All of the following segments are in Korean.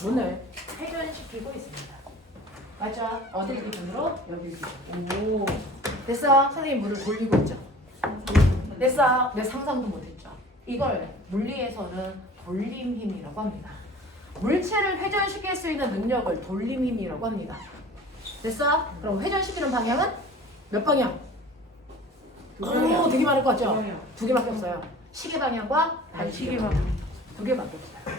문을 회전시키고 있습니다. 맞죠? 어딜 기준으로? 여길 기준으로. 오. 됐어? 선생님 문을 돌리고 있죠? 됐어? 내 상상도 못했죠? 이걸 물리에서는 돌림 힘이라고 합니다. 물체를 회전시킬 수 있는 능력을 돌림 힘이라고 합니다. 됐어? 그럼 회전시키는 방향은 몇 방향? 오, 되게 많을 것 같죠? 두 개밖에 없어요. 시계 방향과 반시계 방향. 두 개밖에 없어요.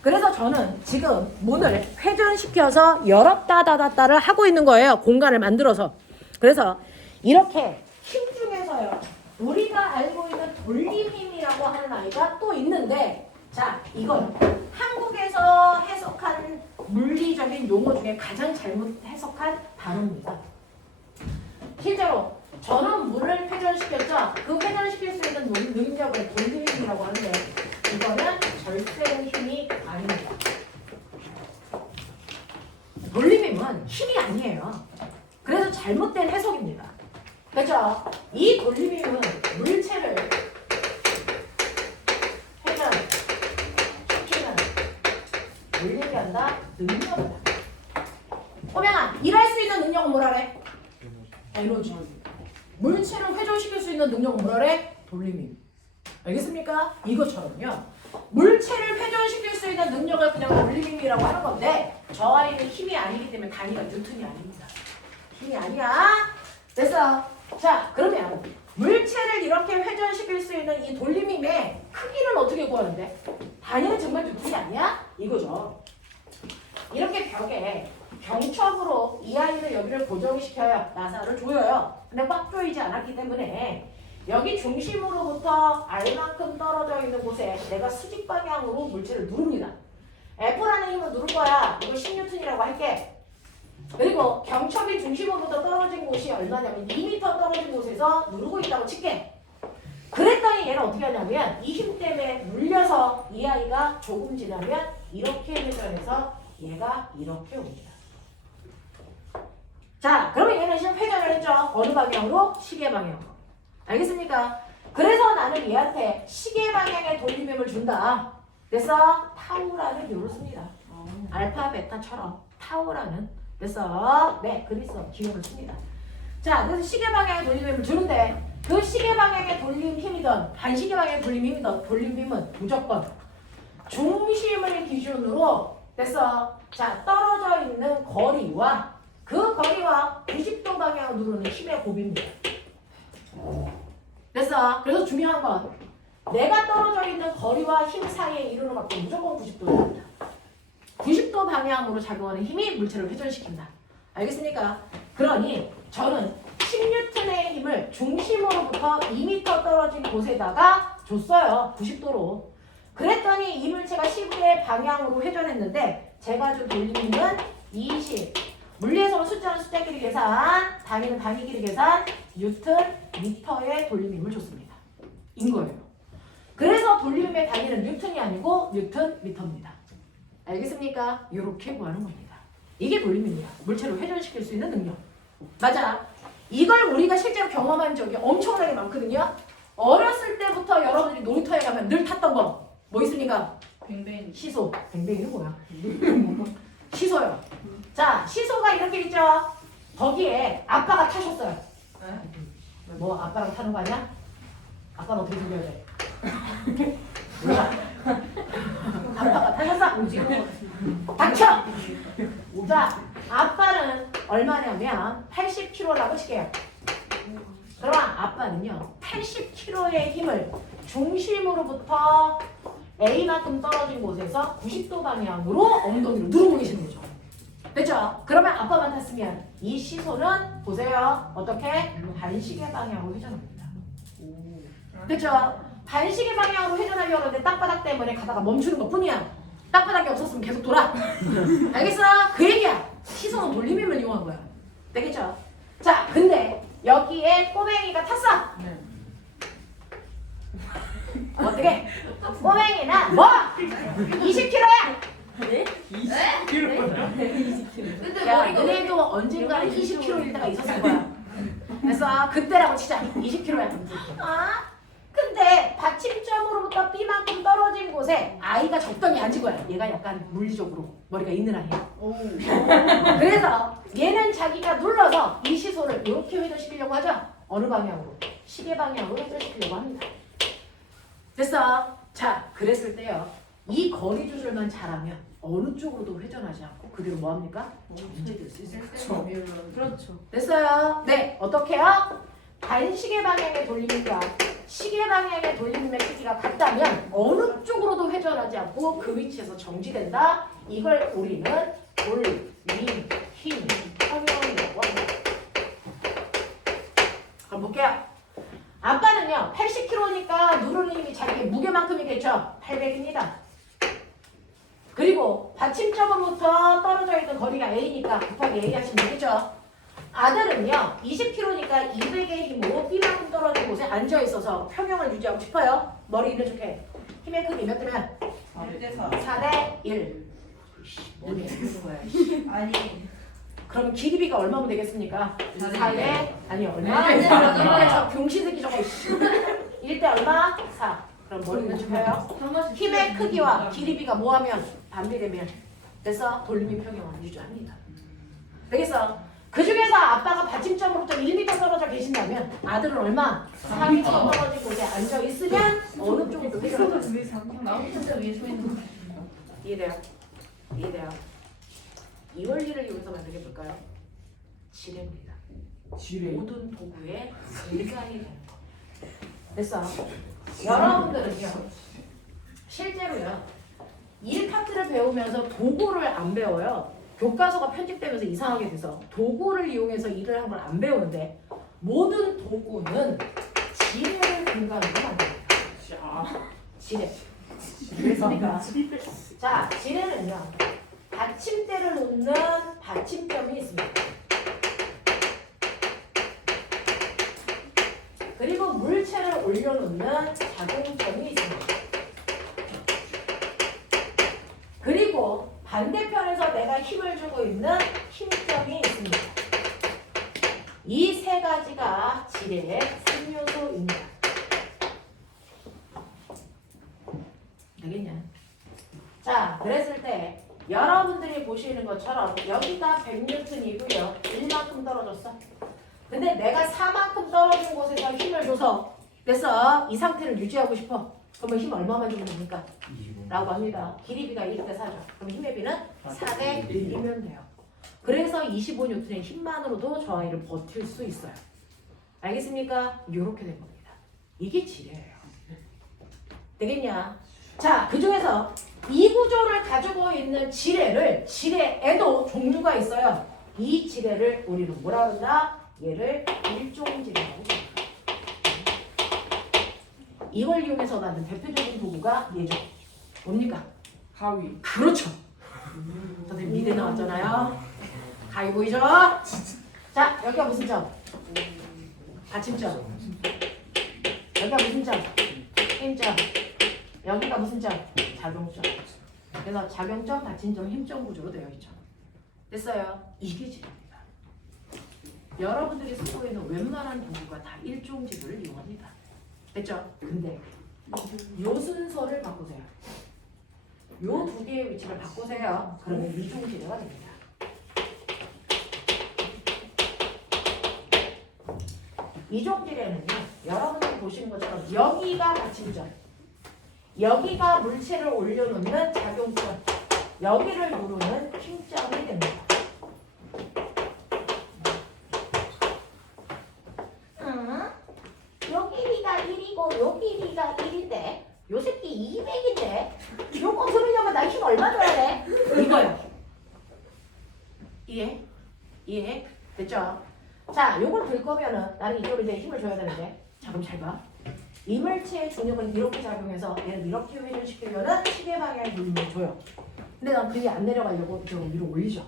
그래서 저는 지금 문을 회전시켜서 열었다 닫았다를 하고 있는 거예요. 공간을 만들어서. 그래서 이렇게 힘 중에서요. 우리가 알고 있는 돌림 힘이라고 하는 아이가 또 있는데, 자, 이건 한국에서 해석한 물리적인 용어 중에 가장 잘못 해석한 단어입니다. 실제로 저는 물을 회전시켰죠. 그 회전시킬 수 있는 능력을 돌림 힘이라고 하는데, 이거는 절대 힘이 아닙니다. 돌림 힘은 힘이 아니에요. 그래서 잘못된 해석입니다. 그렇죠? 이 돌림 힘은 물체를 회전시키는 물리게 한다, 능력을 한다. 호명아, 일할 수 있는 능력은 뭐라 그래? 에너지. 물체를 회전시킬 수 있는 능력은 뭐라 그래? 돌림 힘. 알겠습니까? 이것처럼요. 물체를 회전시킬 수 있는 능력을 그냥 돌림 힘이라고 하는 건데, 저 아이는 힘이 아니기 때문에 단위가 뉴턴이 아닙니다. 힘이 아니야. 됐어. 자, 그러면 물체를 이렇게 회전시킬 수 있는 이 돌림 힘의 크기는 어떻게 구하는데? 단위는 정말 뉴턴이 아니야? 이거죠. 이렇게 벽에 경첩으로 이 아이를 여기를 고정시켜요. 나사를 조여요. 근데 꽉 조이지 않았기 때문에 여기 중심으로부터 R만큼 떨어져 있는 곳에 내가 수직 방향으로 물체를 누릅니다. F라는 힘을 누를 거야. 이거 10N이라고 할게. 그리고 경첩이 중심으로부터 떨어진 곳이 얼마냐면 2m 떨어진 곳에서 누르고 있다고 칠게. 그랬더니 얘는 어떻게 하냐면 이 힘 때문에 눌려서 이 아이가 조금 지나면 이렇게 회전해서 얘가 이렇게 옵니다. 자, 그러면 얘는 지금 회전을 했죠. 어느 방향으로? 시계 방향으로. 알겠습니까? 그래서 나는 얘한테 시계 방향의 돌림힘을 준다. 그래서 타우라는 비율을 씁니다. 알파, 베타처럼 타우라는. 그래서 네, 그래서 기호를 씁니다. 자, 그래서 시계 방향의 돌림힘을 주는데 그 시계 방향의 돌림 힘이든 반시계 방향의 돌림 힘이든 돌림 힘은 무조건 중심을 기준으로 됐어. 자, 떨어져 있는 거리와 그 거리와 90도 방향을 누르는 힘의 곱입니다. 됐어. 그래서 중요한 건 내가 떨어져 있는 거리와 힘 사이에 이루는 값도 무조건 90도입니다. 90도 방향으로 작용하는 힘이 물체를 회전시킨다. 알겠습니까? 그러니 저는 10N의 힘을 중심으로부터 2m 떨어진 곳에다가 줬어요. 90도로. 그랬더니 이 물체가 10의 방향으로 회전했는데 제가 준 돌림힘은 20. 물리에서는 숫자는 숫자끼리 계산, 단위는 단위끼리 계산, 뉴턴, 미터의 돌림힘을 줬습니다. 인 거예요. 그래서 돌림힘의 단위는 뉴턴이 아니고 뉴턴, 미터입니다. 알겠습니까? 이렇게 구하는 겁니다. 이게 돌림힘이야. 물체를 회전시킬 수 있는 능력. 맞아. 이걸 우리가 실제로 경험한 적이 엄청나게 많거든요. 어렸을 때부터 여러분들이 놀이터에 가면 늘 탔던 거 뭐 있습니까? 뱅뱅이. 시소. 뱅뱅이는 뭐야? 시소요. 자, 시소가 이렇게 있죠? 거기에 아빠가 타셨어요. 뭐 아빠랑 타는 거 아니야? 아빠는 어떻게 생겨야 돼? 몰라. 아빠가 타셨어? 오징어. 닥쳐! 자, 아빠는 얼마냐면 80kg라고 칠게요. 그럼 아빠는요 80kg의 힘을 중심으로부터 A만큼 떨어진 곳에서 90도 방향으로 엉덩이를 누르고 계시는 거죠. 됐죠? 그러면 아빠만 탔으면 이 시소는 보세요. 어떻게? 반시계 방향으로 회전합니다. 됐죠? 반시계 방향으로 회전하려고 하는데 땅바닥 때문에 가다가 멈추는 것 뿐이야. 땅바닥이 없었으면 계속 돌아. 알겠어? 그 얘기야. 시소는 돌림힘을 이용한 거야. 되겠죠? 자, 근데 여기에 꼬맹이가 탔어. 네. 어떻게? 꼬맹이는 뭐? 20kg야. 네? 20kg. 근데 야, 머리가 왜 너네도 언젠가는 20kg일 때가 있었을 거야. 그래서 그때라고 치자. 20kg야. 아? 근데 받침점으로부터 B만큼 떨어진 곳에 I가 적당히 앉은 거야. 얘가 약간 물리적으로 머리가 있는 아이야. 오. 그래서 얘는 자기가 눌러서 이 시소를 이렇게 회전시키려고 하죠. 어느 방향으로? 시계 방향으로 회전시키려고 합니다. 됐어? 자, 그랬을 때요. 이 거리 조절만 잘하면 어느 쪽으로도 회전하지 않고 그대로 뭐합니까? 정체될 수 있어요. 그렇죠. 됐어요? 네, 어떻게요? 반시계 방향의 돌림과 시계 방향의 돌림의 크기가 같다면 어느 쪽으로도 회전하지 않고 그 위치에서 정지된다. 이걸 우리는 돌림, 힘, 평형이라고 합니다. 그럼 볼게요. 아빠는요 80kg니까 누르는 힘이 자기 무게만큼이겠죠. 800입니다. 그리고 받침점으로부터 떨어져 있는 거리가 A니까 곱하기 A 하시면 되겠죠. 아들은요 20kg니까 200의 힘으로 B만큼 떨어진 곳에 앉아 있어서 평형을 유지하고 싶어요. 머리 있는 좋게. 힘의 크기 몇 대면? 1대4. 4대 1. 어디 있는 거야? 아니. 그러면 길이비가 얼마면 되겠습니까? 4대 4대 아니 얼마? 네, 1대 저 병신새끼 저거 1대 얼마? 4. 그럼 머리는 좋아요. 힘의 크기와 길이비가 뭐하면 반비되면 그래서 돌림이 평형을 유지합니다. 되겠어? 그 중에서 아빠가 받침점으로부터 1m 떨어져 계신다면 아들은 얼마? 4m 떨어진 곳에 앉아 있으면 어느 쪽으로 회전하죠? 나무 진짜 위에 서 있는 거. 이해돼요? 이해돼요? 이 원리를 이용해서 만들게 볼까요? 지뢰입니다. 모든 도구의 일관이 되는 거. 됐어? 여러분들은요 실제로요 일 파트를 배우면서 도구를 안 배워요. 교과서가 편집되면서 이상하게 돼서 도구를 이용해서 일을 한 걸 안 배우는데 모든 도구는 지뢰를 근간으로 만듭니다. 지뢰. 됐습니까? 자, 지뢰는요 받침대를 놓는 받침점이 있습니다. 그리고 물체를 올려놓는 작용점이 있습니다. 그리고 반대편에서 내가 힘을 주고 있는 힘점이 있습니다. 이 세 가지가 지뢰의 3요소입니다. 되겠냐? 자, 그랬을 때 여러분들이 보시는 것처럼 여기가 100N이고요. 1만큼 떨어졌어. 근데 내가 4만큼 떨어진 곳에서 힘을 줘서 그래서 이 상태를 유지하고 싶어. 그러면 힘 얼마만 주면 됩니까? 라고 합니다. 길이비가 1대 4죠. 그럼 힘의 비는 4대 1이면 돼요. 그래서 25N의 힘만으로도 저 아이를 버틸 수 있어요. 알겠습니까? 이렇게 된 겁니다. 이게 지뢰예요. 되겠냐? 자, 그 중에서 이 구조를 가지고 있는 지뢰에도 종류가 있어요. 이 지뢰를 우리는 뭐라 그런다? 얘를 일종지뢰라고 합니다. 이걸 이용해서 만든 대표적인 도구가 얘죠. 뭡니까? 가위. 그렇죠. 선생님 미대 나왔잖아요. 가위 보이죠? 자, 여기가 무슨 점? 받침점. 여기가 무슨 점? 힘점. 여기가 무슨 점? 작용점. 그래서 작용점, 받침점, 힘점 구조로 되어 있죠. 됐어요? 이게 지뢰입니다. 여러분들이 쓰고 있는 웬만한 도구가 다 일종지뢰를 이용합니다. 됐죠? 근데 요 순서를 바꾸세요. 요 두 개의 위치를 바꾸세요. 그러면 이종지뢰가 됩니다. 이종지뢰는요, 여러분들이 보시는 것처럼 여기가 받침점, 여기가 물체를 올려놓는 작용점, 여기를 누르는 힘점이 됩니다. 요 길이가 1이고 요 길이가 1인데 요 새끼 200인데 요거 들으려면 나 힘 얼마 줘야 돼? 이거요. 이해? 이해? 됐죠? 자, 요걸 들 거면은 나는 이쪽으로 이제 힘을 줘야 되는데 자, 그럼 잘 봐. 이물체의 중력은 이렇게 작용해서 얘를 이렇게 회전시키려면 시계 방향의 돌림을 줘요. 근데 난 그게 안 내려가려고 이쪽으로 위로 올리죠.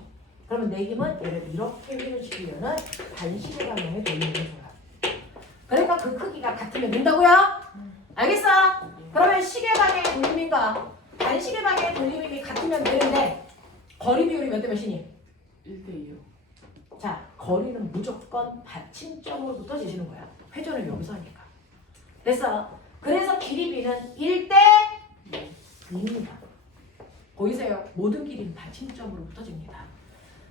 그러면 내 힘은 얘를 이렇게 회전시키려면 반시계 방향의 돌림을 줘요. 그러니까 그 크기가 같으면 된다고요? 알겠어? 그러면 시계 방향의 돌림인가 반시계 방향의 돌림이 같으면 되는데 거리 비율이 몇 대 몇이니? 1대2요. 자, 거리는 무조건 받침점으로부터 재시는 거야. 회전을 여기서 하니까. 됐어? 그래서 길이 B는 1대 2입니다. 보이세요? 모든 길이는 받침점으로 붙어집니다.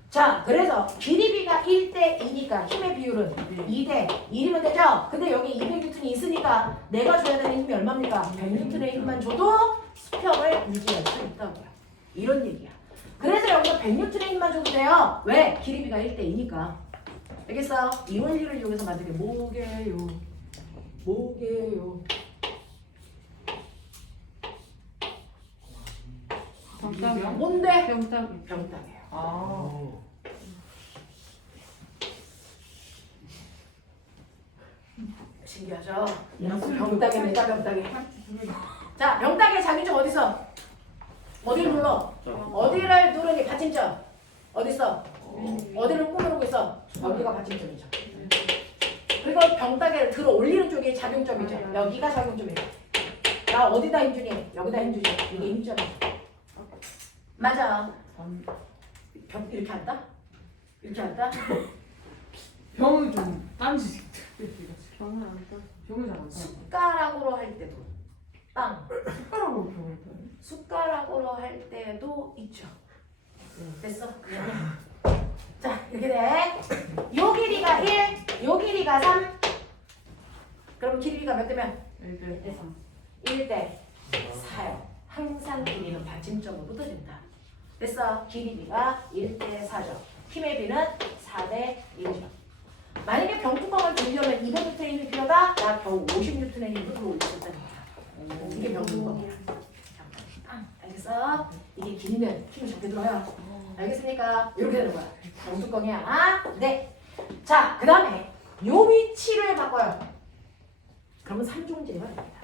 자, 그래서 길이 B가 1대 2니까 힘의 비율은 2대 1이면 되죠? 근데 여기 200N이 있으니까 내가 줘야 되는 힘이 얼마입니까? 100N의 힘만 줘도 수평을 유지할 수 있다고요. 이런 얘기야. 그래서 여기서 100N의 힘만 줘도 돼요. 왜? 길이 B가 1대 2니까. 알겠어? 이 원리를 이용해서 만든 게 뭐게요? 뭐게요? 병따기요? 뭔데? 병따기. 병따기예요. 아. 신기하죠? 병따기입니다, 병따기. 자, 병따기의 작용점 어디서? 어디를 눌러? 어디를 누르니 받침점? 어딨어? 어디를 꾸며놓고 있어? 여기가 받침점이죠. 그리고 병따개를 들어 올리는 쪽이 작용점이죠. 여기가 작용점이죠. 나 어디다 힘주니? 여기다 힘주니? 이게 힘점이죠. 맞아. 병 이렇게 한다? 이렇게 한다? 병은 좀 딴지. 병은 안 떠. 병은 잘안 써. 숟가락으로 할 때도 땅. 숟가락으로 병을 떠요. 숟가락으로 할 때도 있죠. 됐어? 자, 이렇게 돼. 요 길이가 1, 요 길이가 3. 그럼 길이가 몇 대면? 1대 3. 1대 4요. 항상 길이는 받침점으로 붙어진다. 됐어? 길이 B가 1대 4죠. 힘의 B는 4대 1이죠. 만약에 병뚜껑을 돌려면 200N의 힘이 필요하다? 나 겨우 50N의 힘으로 들어올 수 있다는 거야. 이게 병뚜껑이야. 알겠어? 이게 길면 힘이 적게 들어요. 알겠습니까? 이렇게 되는 거야. 병뚜껑이야. 아? 네. 자, 그 다음에 요 위치를 바꿔요. 그러면 3종제가 됩니다.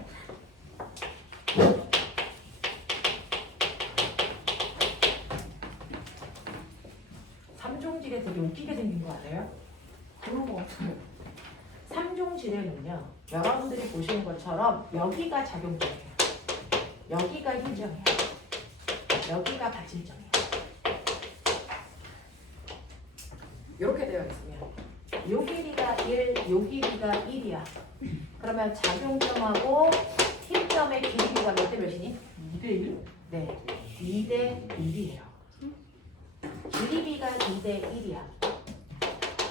삼종질에 되게 웃기게 생긴 거 알아요? 그런 거 같아요. 삼종질에는요, 여러분들이 보시는 것처럼 여기가 작용점이에요. 여기가 힘점이에요. 여기가 받침점이에요. 이렇게 되어 있으면 요 길이가 1, 요 길이가 1이야. 그러면 작용점하고 힘점의 길이가 몇 대 몇이니? 2대 1? 네, 2대 1이에요. 길이비가 2대 1이야.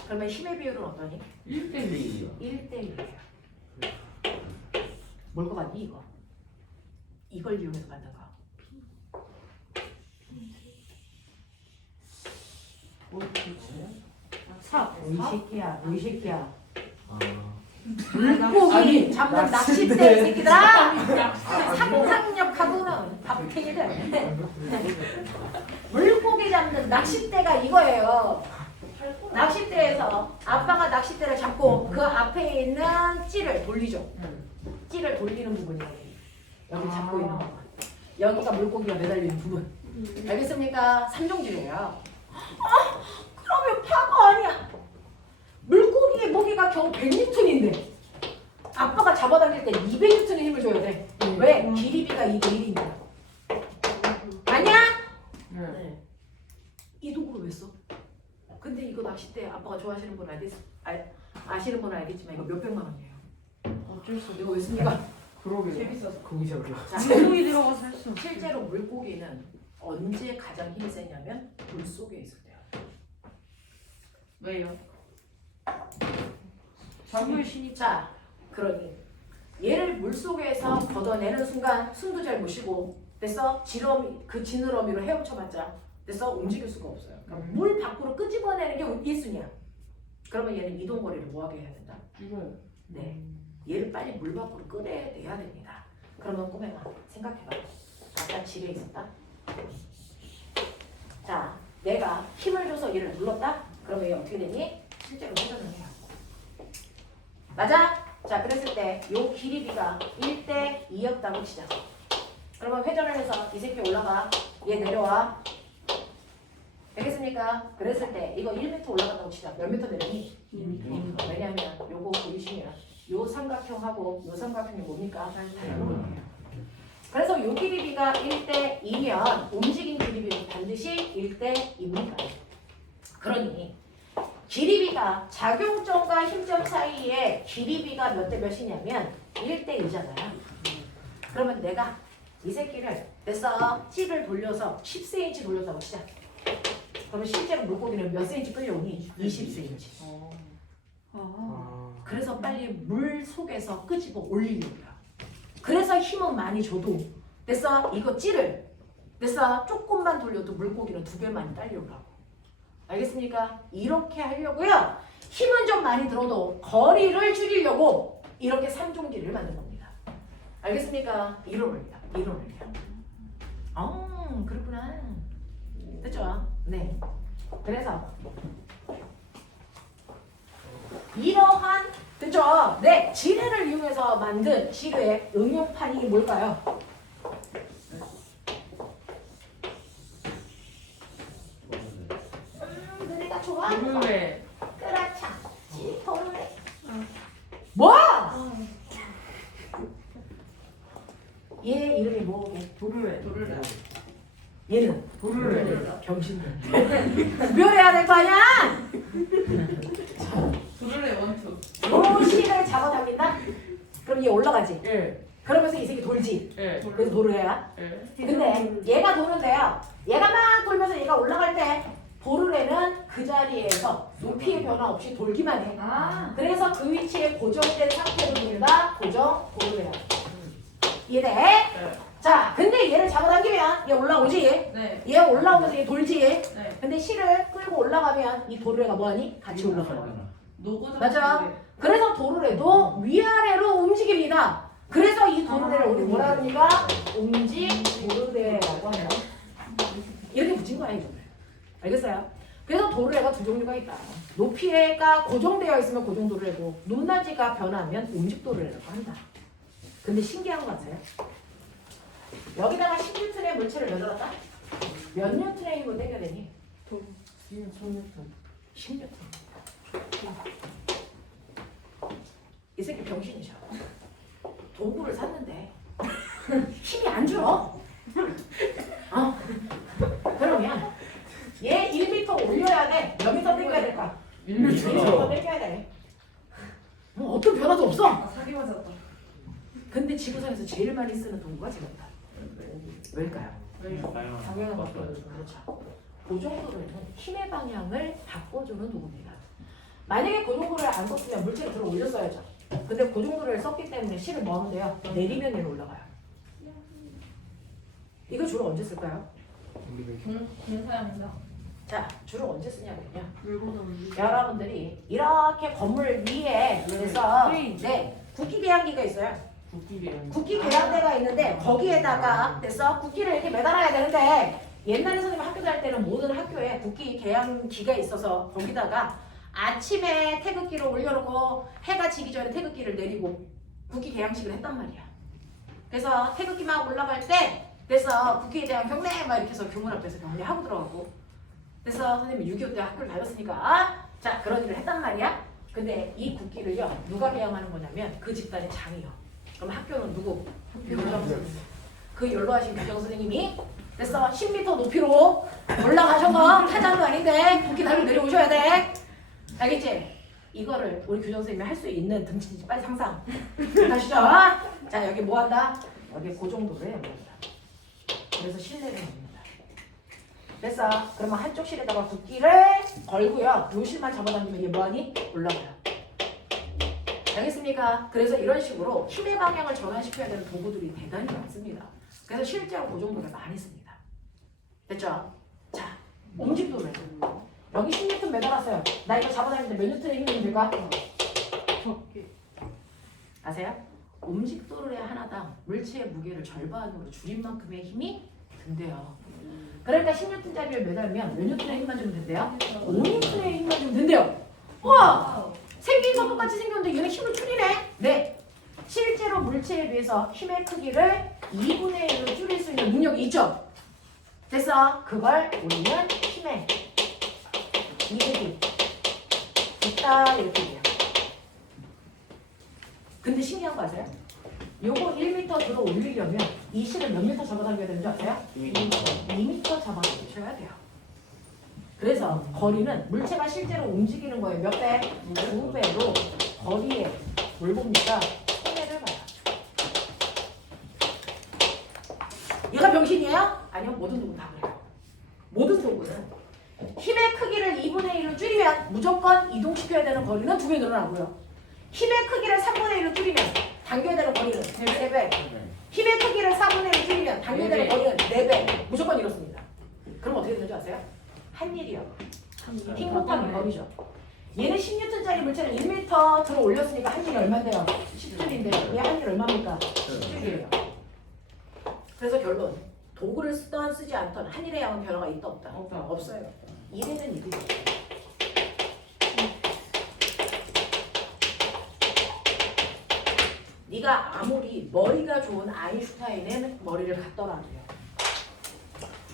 그러면 힘의 비율은 어떠니? 1대 1. 1대 1이에요. 뭘 것 같니 이거? 이걸 이용해서 만든 거. 이 새끼야, 이 새끼야. 물고기 잡는 낚싯대 새끼들아. 상상력하고는 밥탱이들. 물고기 잡는 낚싯대가 이거예요. 낚싯대에서 아빠가 낚싯대를 잡고 그 앞에 있는 찌를 돌리죠. 찌를 돌리는 부분이 여기 잡고 있는 부분. 여기가 물고기가 매달려 있는 부분. 알겠습니까? 삼종질이에요. 그러면 파고 아니야. 물고기의 무게가 겨우 100N인데 아빠가 잡아당길 때 200N의 힘을 줘야 돼. 왜? 길이비가 2대 1이니까. 아니야? 네. 이 도구를 왜 써? 근데 이거 낚싯대 아빠가 좋아하시는 분 아시는 분은 알겠지만 이거 몇백만 원이에요. 어쩔 수 없어. 이거 왜 씁니까? 그러게. 재밌어서. 거기서 자, 제목이 들어가서 할 수 없어. 실제로 물고기는 언제 가장 힘이 세냐면 물 속에 있을 때요. 왜요? 숨을 쉬니까. 자, 그러니 얘를 물 속에서 걷어내는 순간 숨도 잘 못 쉬고 됐어? 그 지느러미로 헤엄쳐봤자 됐어? 움직일 수가 없어요. 그러니까 물 밖으로 끄집어내는 게 1순위야. 그러면 얘는 이동 거리를 뭐하게 해야 된다? 이거요. 네, 얘를 빨리 물 밖으로 끌어내야 됩니다. 그러면 꼬맹아 생각해봐. 아까 지뢰 있었다. 자, 내가 힘을 줘서 얘를 눌렀다. 그러면 얘 어떻게 되니? 실제로 회전을 해요. 맞아? 자, 그랬을 때 요 길이비가 1대 2였다고 치자. 그러면 회전을 해서 이 새끼 올라가. 얘 내려와. 알겠습니까? 그랬을 때 이거 1m 올라간다고 치자. 몇 미터 내려니? 2m. 왜냐면 요거 보이시면 요 삼각형하고 요 삼각형이 뭡니까? 닮은 그래서 요 길이비가 1대 2면 움직인 길이비는 반드시 1대 2입니다. 그러니 길이비가 작용점과 힘점 사이에 길이비가 몇 대 몇이냐면 1대1잖아요. 그러면 내가 이 새끼를 됐어. 찌를 돌려서 10cm 돌려서 치자. 그러면 실제로 물고기는 몇 cm 끌려오니? 20cm. 아. 그래서 빨리 물 속에서 끄집어 올리려고요. 그래서 힘은 많이 줘도 됐어. 이거 찌를 됐어. 조금만 돌려도 물고기는 2배 많이 딸려오라고. 알겠습니까? 이렇게 하려고요. 힘은 좀 많이 들어도 거리를 줄이려고 이렇게 3종기를 만든 겁니다. 알겠습니까? 이론을요. 그렇구나. 됐죠? 네. 그래서 이러한 됐죠? 네. 지뢰를 이용해서 만든 시류의 응용판이 뭘까요? 너네가 좋아하는 거. 도르래. 그렇지. 도르래. 뭐? 얘 이름이 뭐게? 도르래. 얘는 도르래. 병신들. 구별해야 될 거 아니야? 도르래 원투. 도시를 잡아당긴다? 그럼 얘 올라가지. 예. 그러면서 이 새끼 돌지. 예. 그래서 도르래야. 예. 근데 얘가 도는데요. 얘가 막 돌면서 얘가 올라갈 때 도르래는 그 자리에서 높이의 변화 없이 돌기만 해. 그래서 그 위치에 고정된 상태로 돌다 고정 도르래야. 이해돼? 네. 자, 근데 얘를 잡아당기면 얘 올라오지. 네. 얘 올라오면서 얘 돌지. 네. 근데 실을 끌고 올라가면 이 도르래가 뭐하니? 같이 올라가요. 노고자. 맞아. 그래서 도르래도 위아래로 움직입니다. 그래서 이 도르래를 우리 뭐라 합니까? 움직 도르래라고 해요. 이렇게 붙인 거야, 이거를. 알겠어요? 그래서 도르래가 2종류가 있다. 높이가 고정되어 있으면 고정 도르래고 높낮이가 변하면 움직 도르래라고 한다. 근데 신기한 거 같아요. 여기다가 10N의 물체를 넣어놨다? 몇 N의 힘을 땡겨야 되니? 10N. 이 새끼 병신이죠. 도구를 샀는데 힘이 안 줄어. 그러면 얘 1m 올려야 돼. 몇 미터 땡겨야 될까? 1m 땡겨야 돼. 어떤 변화도 없어. 사기 맞았다. 근데 지구상에서 제일 많이 쓰는 도구가 지금다. 왜일까요? 방향을 바꿔주는. 그렇죠. 고정도로는 힘의 방향을 바꿔주는 도구입니다. 만약에 고정도를 안 썼으면 물체를 들어 올렸어야죠. 근데 고정도를 썼기 때문에 실을 뭐 하면 돼요? 내리면 얘는 올라가요. 이거 주로 언제 쓸까요? 공사용자. 자, 주로 언제 쓰냐면요. 물고 나오는. 여러분들이 이렇게 건물 위에 그래서 크레인. 네, 국기 계량기가 있어요. 국기계량. 국기 계량대가 있는데 거기에다가 됐어? 국기를 이렇게 매달아야 되는데 옛날에 선생님 학교 다닐 때는 모든 학교에 국기 계량기가 있어서 거기다가 아침에 태극기를 올려놓고 해가 지기 전에 태극기를 내리고 국기 계량식을 했단 말이야. 그래서 태극기 막 올라갈 때 그래서 국기에 대한 경례 막 이렇게 해서 교문 앞에서 경례하고 들어가고 그래서 선생님이 6.25 때 학교를 다녔으니까 자 그런 일을 했단 말이야. 근데 이 국기를요 누가 계량하는 거냐면 그 집단의 장이요. 그럼 학교는 누구? 그 연로하신 교장 선생님이 그래서 10m 높이로 올라가셔서 타자는 아닌데 국기 달고 내려오셔야 돼. 알겠지? 이거를 우리 교장 선생님이 할 수 있는 등치인지 빨리 상상. 가시죠. 자 여기 뭐 한다? 여기 고정도를 해봅니다. 그래서 실내를 합니다. 됐어. 그러면 한쪽 실에다가 국기를 걸고요. 요 실만 잡아당기면 이게 뭐하니? 올라가요. 알겠습니까? 그래서 이런 식으로 힘의 방향을 전환시켜야 되는 도구들이 대단히 많습니다. 그래서 실제로 고정도를 많이 씁니다. 됐죠? 자, 움직도를. 여기 10N 매달았어요. 나 이거 잡아다니는데 몇 N의 힘이 들까? 아세요? 움직도르래 하나당 물체의 무게를 절반으로 줄인 만큼의 힘이 든대요. 그러니까 10N짜리를 매달면 몇 N의 힘만 주면 된대요? 5N의 힘만 주면 된대요. 우와! 생긴 거 똑같이 생겼는데 얘는 힘을 줄이네? 네. 실제로 물체에 비해서 힘의 크기를 2분의 1로 줄일 수 있는 능력이 있죠? 됐어. 그걸 우리는 힘의 이득이 있다 이렇게 해요. 근데 신기한 거 아세요? 요거 1m 들어 올리려면 이 실을 몇 미터 잡아당겨야 되는지 아세요? 2m 잡아당기셔야 돼요. 그래서 거리는 물체가 실제로 움직이는 거에 몇 배? 2배로 거리에 뭘 봅니까? 손해를 봐요. 얘가 병신이에요? 아니요. 모든 도구는 다 그래요. 모든 도구는 힘의 크기를 2분의 1로 줄이면 무조건 이동시켜야 되는 거리는 2배 늘어나고요. 힘의 크기를 3분의 1로 줄이면 당겨야 되는 거리는 3배. 힘의 크기를 4분의 1로 줄이면 당겨야 되는 거리는 4배. 무조건 이렇습니다. 그럼 어떻게 되는지 아세요? 한 일이요. 힘 곱하기 거리죠. 얘는 10N짜리 물체를 1m 들어 올렸으니까 한 일이 얼마인데요? 10줄인데 얘 한 일 얼마입니까? 10줄이에요. 그래서 결론. 도구를 쓰던 쓰지 않던 한 일의 양은 변화가 있다 없다? 없다. 없어요. 일에는 일이죠. 네가 아무리 머리가 좋은 아인슈타인의 머리를 갖더라도요.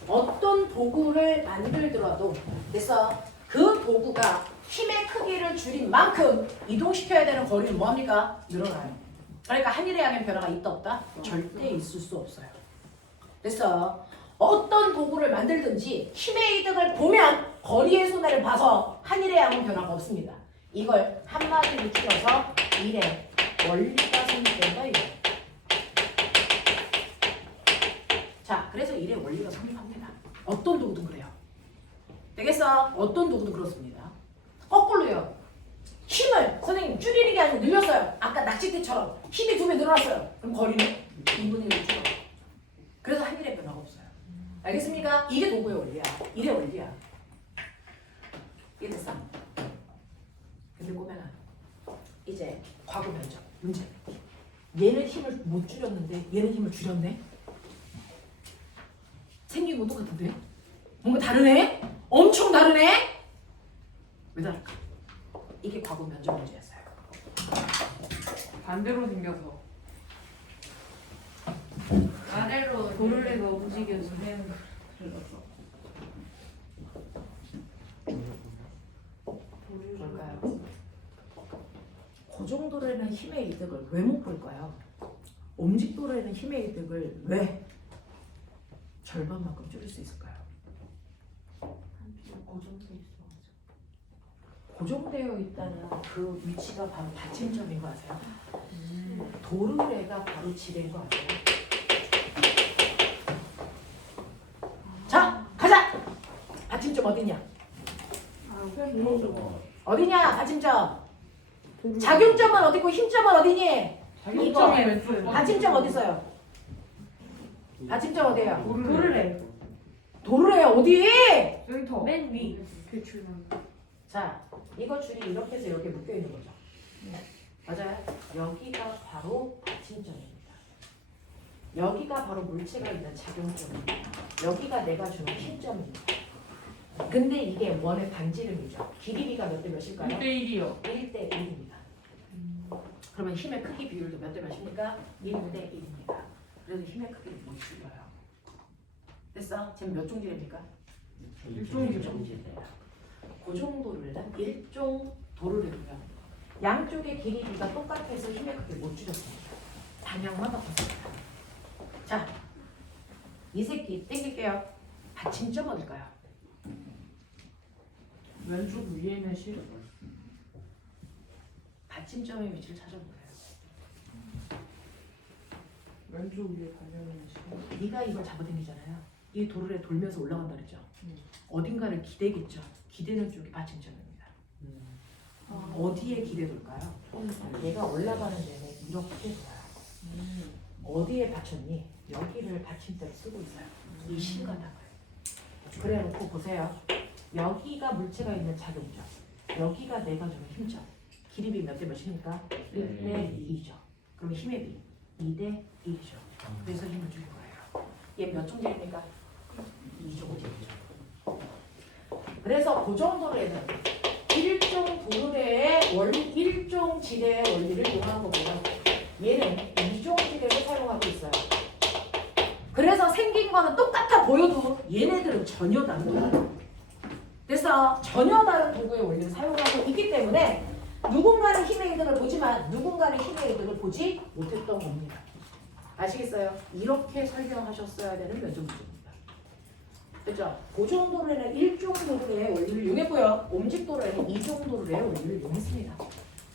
어떤 도구를 만들더라도 그래서 그 도구가 힘의 크기를 줄인 만큼 이동시켜야 되는 거리는 뭐합니까? 늘어나요. 그러니까 한 일의 양의 변화가 있다 없다? 절대 있을 수 없어요. 그래서 어떤 도구를 만들든지 힘의 이득을 보면 거리의 손해를 봐서 한 일의 양은 변화가 없습니다. 이걸 한마디로 줄여서 일의 원리가 성립된다 이거. 자, 그래서 일의 원리가 성립합니다. 어떤 도구든 그래요. 되겠어? 어떤 도구든 그렇습니다. 거꾸로요. 힘을 선생님 줄이는 게 아니고 늘렸어요. 아까 낚싯대처럼 힘이 2배 늘어났어요. 그럼 거리는 2분의 1로 줄어. 그래서 한 일의 변화가 없어요. 알겠습니까? 이게 도구의 원리야. 일의 원리야. 이해됐어? 근데 꼬매나 이제 과거 면적 문제. 얘는 힘을 못 줄였는데 얘는 힘을 줄였네. 생긴 건 똑같은데? 뭔가 다르네? 엄청 다르네? 왜 다를까? 이게 과거 면적 문제였어요. 반대로 생겨서. 아래로 도르래가 움직여서. 그래서. 뭘까요? 고정도로에는 힘의 이득을 왜 못 볼까요? 움직도로에는 힘의 이득을 왜 절반만큼 줄일 수 있을까요? 고정되어 있다는 그 위치가 바로 받침점인 거 아세요? 도르래가 바로 지대인 거 아세요? 자, 가자! 받침점 어디냐? 어디냐 받침점? 작용점은 어디고 힘점은 어디니? 작용점이 왼쪽에. 받침점 어디 있어요? 받침점 어디예요? 도르래. 도르래요 어디? 센터. 맨 위. 배출만. 자, 이거 줄이 이렇게 해서 여기에 묶여 있는 거죠. 맞아요? 여기가 바로 받침점입니다. 여기가 바로 물체가 있는 작용점입니다. 여기가 내가 주는 힘점입니다. 근데 이게 원의 반지름이죠. 길이비가 몇 대 몇일까요? 1대1이요. 1대 1입니다. 그러면 힘의 크기 비율도 몇 대 몇입니까? 1대 1입니다. 그래서 힘의 크기를 못 줄여요. 됐어? 지금 몇 종질입니까? 일종질이에요. 고정도르래는 일종 도르래고요. 양쪽의 길이비가 똑같아서 힘의 크기를 못 줄였습니다. 방향만 바꿨습니다. 자, 이 새끼 땡길게요. 받침점 어딜까요? 왼쪽 위에는 실. 받침점의 위치를 찾아보세요. 왼쪽 위에 가려면 실. 네가 이걸 잡아당기잖아요. 이 도르래 돌면서 올라간다 그랬죠. 어딘가를 기대겠죠. 기대는 쪽이 받침점입니다. 어디에 기대 돌까요? 얘가 올라가는 데는 이렇게 돌아요. 어디에 받쳤니? 여기를 받침대로 쓰고 있어요. 이 실과당을. 그래 놓고 보세요. 여기가 물체가 있는 작용점. 여기가 내가 주는 힘점. 길이비 몇 대 몇입니까? 1대 2죠. 그럼 힘의 비 2대 1이죠. 그래서 힘을 줄 거예요. 얘 몇 종질입니까? 2종질이죠. 그래서 고정도로에는 일종 도르래의 일종 지대의 원리를 이용한 거고요. 얘는 2종 지대를 사용하고 있어요. 그래서 생긴 거는 똑같아 보여도 얘네들은 전혀 다른 거예요. 그래서 전혀 다른 도구의 원리를 사용하고 있기 때문에 누군가는 힘의 이득을 보지만 누군가는 힘의 이득을 보지 못했던 겁니다. 아시겠어요? 이렇게 설명하셨어야 되는 면접 문제입니다. 그렇죠? 고정도로에는 일종 도르래의 원리를 이용했고요. 움직도로에는 이종 도르래의 원리를 이용했습니다.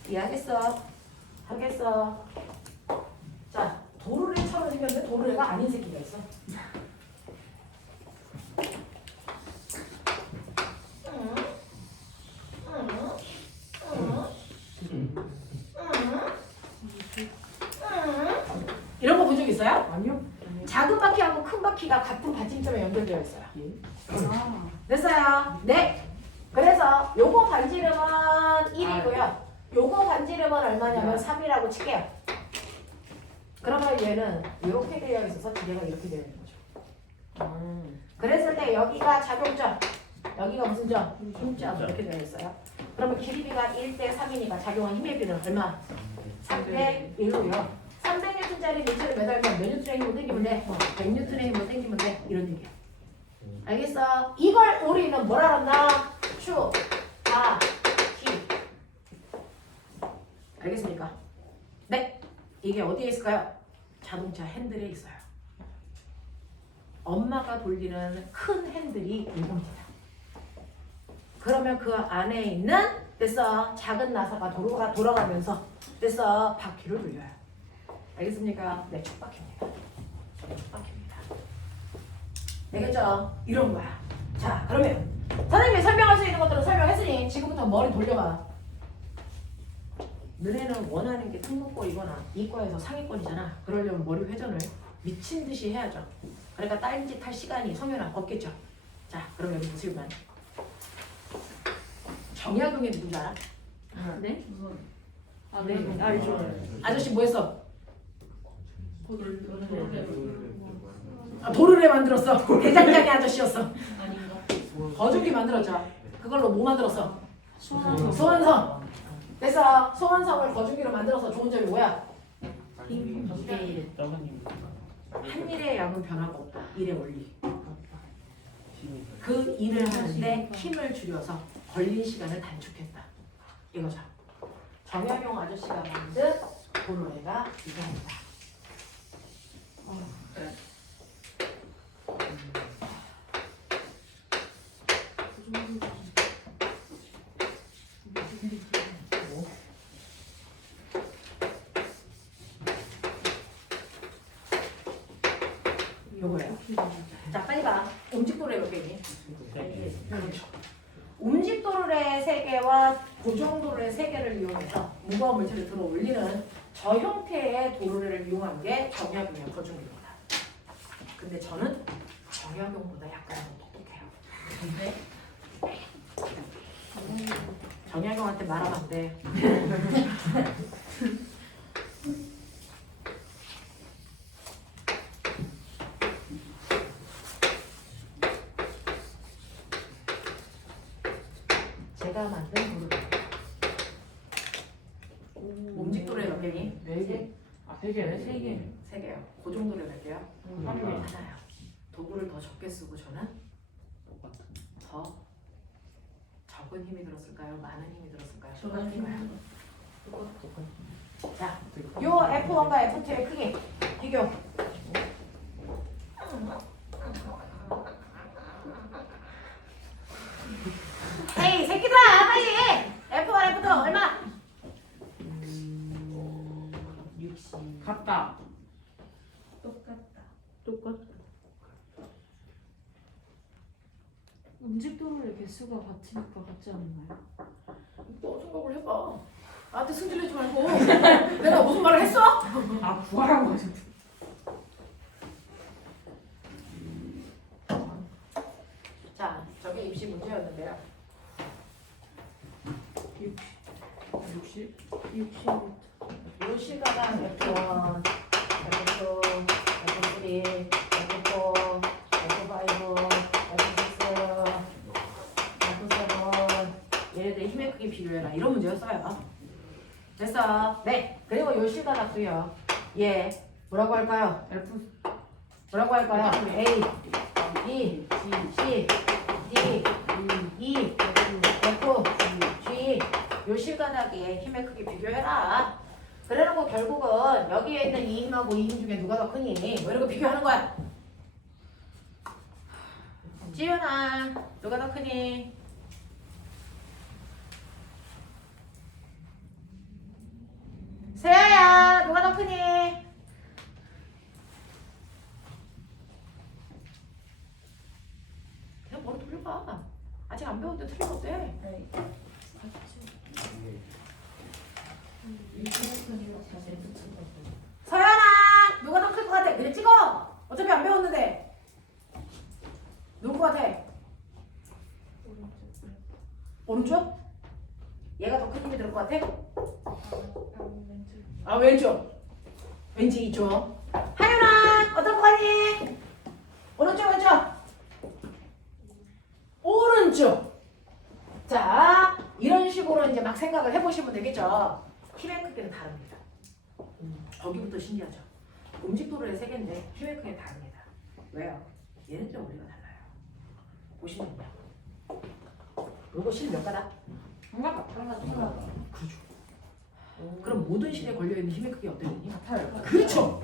이해하겠어? 하겠어? 자, 도르래처럼 생겼는데 도르래가 아닌 새끼가 있어. 이런 거 본 적 있어요? 아니요. 작은 바퀴하고 큰 바퀴가 같은 받침점에 연결되어 있어요. 예. 아. 됐어요? 네. 그래서 요거 반지름은 1이고요. 요거 반지름은 얼마냐면 3이라고 칠게요. 그러면 얘는 이렇게 되어 있어서 기계가 이렇게 되어 있는 거죠. 그랬을 때 여기가 작용점, 여기가 무슨 점? 힘점 이렇게 되어 있어요. 그러면 길이비가 1대 3이니까 작용한 힘의 비는 얼마? 3대 1로요. 300N짜리 물체를 매달면 몇 뉴턴의 힘을 땡기면 돼? 100N의 힘을 땡기면 돼. 이런 얘기야. 알겠어? 이걸 우리는 뭐라 그러나? 추, 아, 기. 알겠습니까? 네. 이게 어디에 있을까요? 자동차 핸들에 있어요. 엄마가 돌리는 큰 핸들이 이겁니다. 그러면 그 안에 있는 됐어 작은 나사가 돌아가면서 됐어 바퀴를 돌려요. 알겠습니까? 네, 첫 바퀴입니다. 첫 바퀴입니다. 되겠죠? 이런 거야. 자, 그러면 선생님이 설명할 수 있는 것들은 설명했으니 지금부터 머리 돌려봐. 너네는 원하는 게 특목고이거나 이과에서 상위권이잖아. 그러려면 머리 회전을 미친 듯이 해야죠. 그러니까 딴짓 할 시간이 성현아 없겠죠. 자, 그럼 여기 보시면 정약용이 누군지 알아? 네? 무슨 아, 네. 알죠. 아저씨 뭐 했어? 도르래 만들었어. 대장장이 아저씨였어. 아닌가? 거주기 만들었죠. 그걸로 뭐 만들었어? 소환. 소환성. 그래서 소환성을 거주기로 만들어서 좋은 점이 뭐야? 네. 한 일의 양은 변화가 없다. 일의 원리. 그 일을 하는데 힘을 줄여서 걸린 시간을 단축했다. 이거죠. 정약용 아저씨가 만든 도로래가 이거입니다. 요거예요. 자, 빨리 봐. 움직도로래 몇 개니? 그렇죠. 움직도로의 3개와 고정도로의 3개를 이용해서 무거운 물체를 들어 올리는 저 형태의 도로래를 이용한 게 정약용의 거중입니다. 근데 저는 정약용보다 약간 더 똑똑해요. 정약용한테 말하면 안 돼. 제가 만든 도로래. 움직도로에 몇 개니? 4개. 아, 3개네. 3개. 3개요. 고정도로에 몇 개요? 하나요. 하나요. 도구를 더 적게 쓰고 저는 더 적은 힘이 들었을까요? 많은 힘이 들었을까요? 똑같은가요? 자, 요 F1과 F2의 크기 비교. 에이 새끼들아 빨리! F1, F2 얼마? 60. 같다. 똑같다. 움직도로의 개수가 같으니까 같지 않나요? 너 생각을 해봐. 나한테 승질내지 말고. 내가 무슨 말을 했어? 아, 구하라고 하셨대. 자, 저게 입시 문제였는데요. 60? 60. 요 시가가 F1, F2, F3, F4, F5, F6, F7 얘네들 힘의 크기 비교해라 이런 문제였어요. 됐어. 네. 그리고 요 시가각도요. 얘 뭐라고 할까요? F 뭐라고 할까요? A, B, C, D, E, F, G 요 실가닥의 힘의 크기 비교해라. 그래놓고 결국은 여기에 있는 이 힘하고 이 힘 중에 누가 더 크니? 뭐 이런 거 비교하는 거야. 지윤아 누가 더 크니? 세아야 누가 더 크니? 아직 안 배웠는데 틀리면 어때? 네. 서연아 누가 더 클 것 같아? 그래 찍어. 어차피 안 배웠는데. 누구 같아? 오른쪽? 얘가 더 큰 힘이 들 것 같아? 아 왼쪽. 왠지 이쪽. 하연아 어떤 거 같니? 오른쪽 왼쪽? 오른쪽. 자 이런 식으로 이제 막 생각을 해보시면 되겠죠. 힘의 크기는 다릅니다. 거기부터 신기하죠. 움직도로의 세 개인데 힘의 크기는 다릅니다. 왜요? 얘는 좀 원리가 달라요. 보시면요. 요거 실 몇 가닥? 하나 그렇죠. 그럼 모든 실에 걸려있는 힘의 크기 어떻겠니? 같아요. 그렇죠.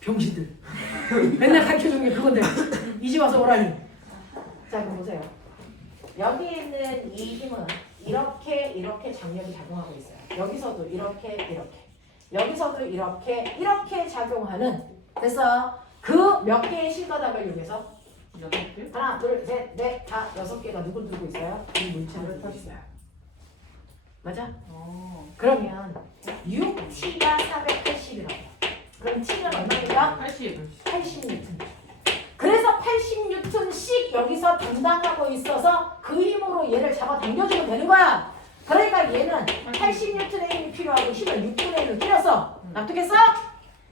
병신들. 맨날 가르쳐주는 게 그건데 이제 와서 오라니. 자 그럼 보세요. 여기 있는 이 힘은 이렇게 장력이 작용하고 있어요. 여기서도 이렇게 여기서도 이렇게 작용하는. 됐어. 그 몇 개의 실바닥을 이용해서 6개? 하나 둘셋넷 다 6개가 누굴 들고 있어요? 이 물체를 들고 있어요. 맞아? 그러면 6T가 480이라고. 그럼 T는 얼마입니까? 80. 80N. 그래서 80N씩 여기서 담당하고 있어서 그 힘으로 얘를 잡아 당겨주면 되는 거야. 그러니까 얘는 80N의 힘이 필요하고 힘을 6분의 1로 줄였어. 납득했어?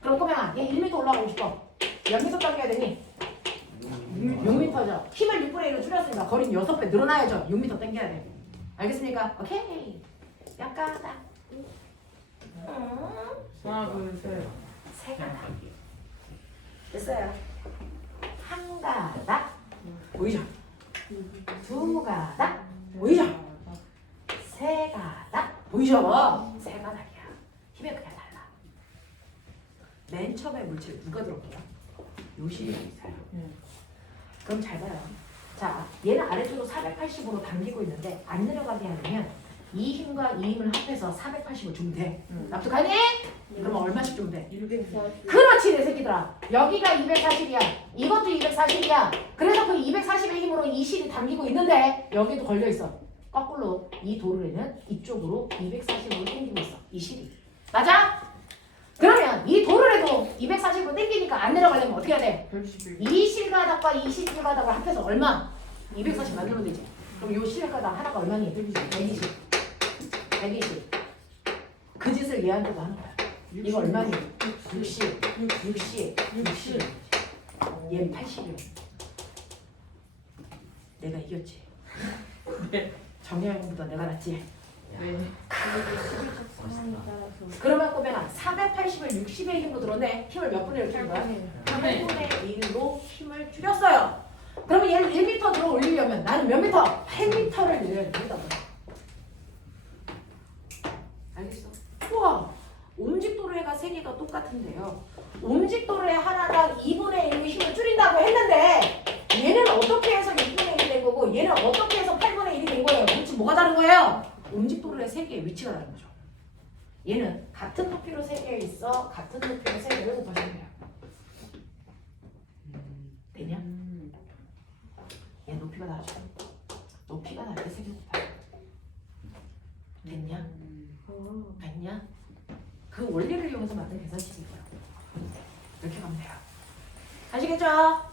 그럼 꼬맹아 얘 1m 올라가고 싶어. 몇 미터 당겨야 되니? 6m죠. 힘을 6분의 1로 줄였으니까 거리는 6배 늘어나야죠. 6m 당겨야 돼. 알겠습니까? 오케이. 약간 하나, 둘, 셋. 세 가닥. 됐어요. 한 가닥. 보이죠? 두 가닥. 보이죠? 세 가닥. 보이죠? 세 가닥이야. 힘의 크기가 달라. 맨 처음에 물질 누가 들어올게요? 요 실이 있어요. 그럼 잘 봐요. 자, 얘는 아래쪽으로 480으로 당기고 있는데 안 내려가게 하려면 이 힘과 이 힘을 합해서 480을 주면 돼. 납득하니? 그러면 얼마씩 주면 돼? 240. 그렇지 내 새끼들아. 여기가 240이야. 이것도 240이야. 그래서 그 240의 힘으로 이 실이 당기고 있는데 여기도 걸려있어. 거꾸로 이 도르래는 이쪽으로 240으로 당기고 있어. 이 실이. 맞아? 그러면 이 도르래도 240으로 당기니까 안 내려가려면 어떻게 해야 돼? 111. 이 실가닥과 이 실가닥을 합해서 얼마? 240 만들면 되지. 그럼 요 실가닥 하나가 얼마니? 120. 120. 그 짓을 얘한테도 하는 거야. 이거 얼마니? 60. 60. 60. 얘는 80이야. 내가 이겼지. 네. 정혜영보다 내가 낫지. 네. 상황에 따라서. 그러면 꼬맹아 480을 60의 힘으로 들었네. 힘을 몇 분의 1로 줄인 거야? 8분의 1로 힘을 줄였어요. 그러면 얘를 1m 들어 올리려면 나는 몇 미터? 8m를 늘려야 됩니다. 알겠어? 우와! 옴직도로해가 3개가 똑같은데요. 옴직도로해 하나가 2분의 1로 힘을 줄인다고 했는데 얘는 어떻게 해서 6분의 1이 된 거고 얘는 어떻게 해서 8분의 1이 된 거예요? 도대체 뭐가 다른 거예요? 옴직도로해 3개의 위치가 다른 거죠. 얘는 같은 높이로 3개 있어. 같은 높이로 3개를 곱하시면 돼요. 되냐? 얘 높이가 다르죠. 높이가 다르게 3개 곱하죠. 됐냐? 됐냐? 그 원리를 이용해서 만든 계산식이고요. 이렇게 가면 돼요. 아시겠죠?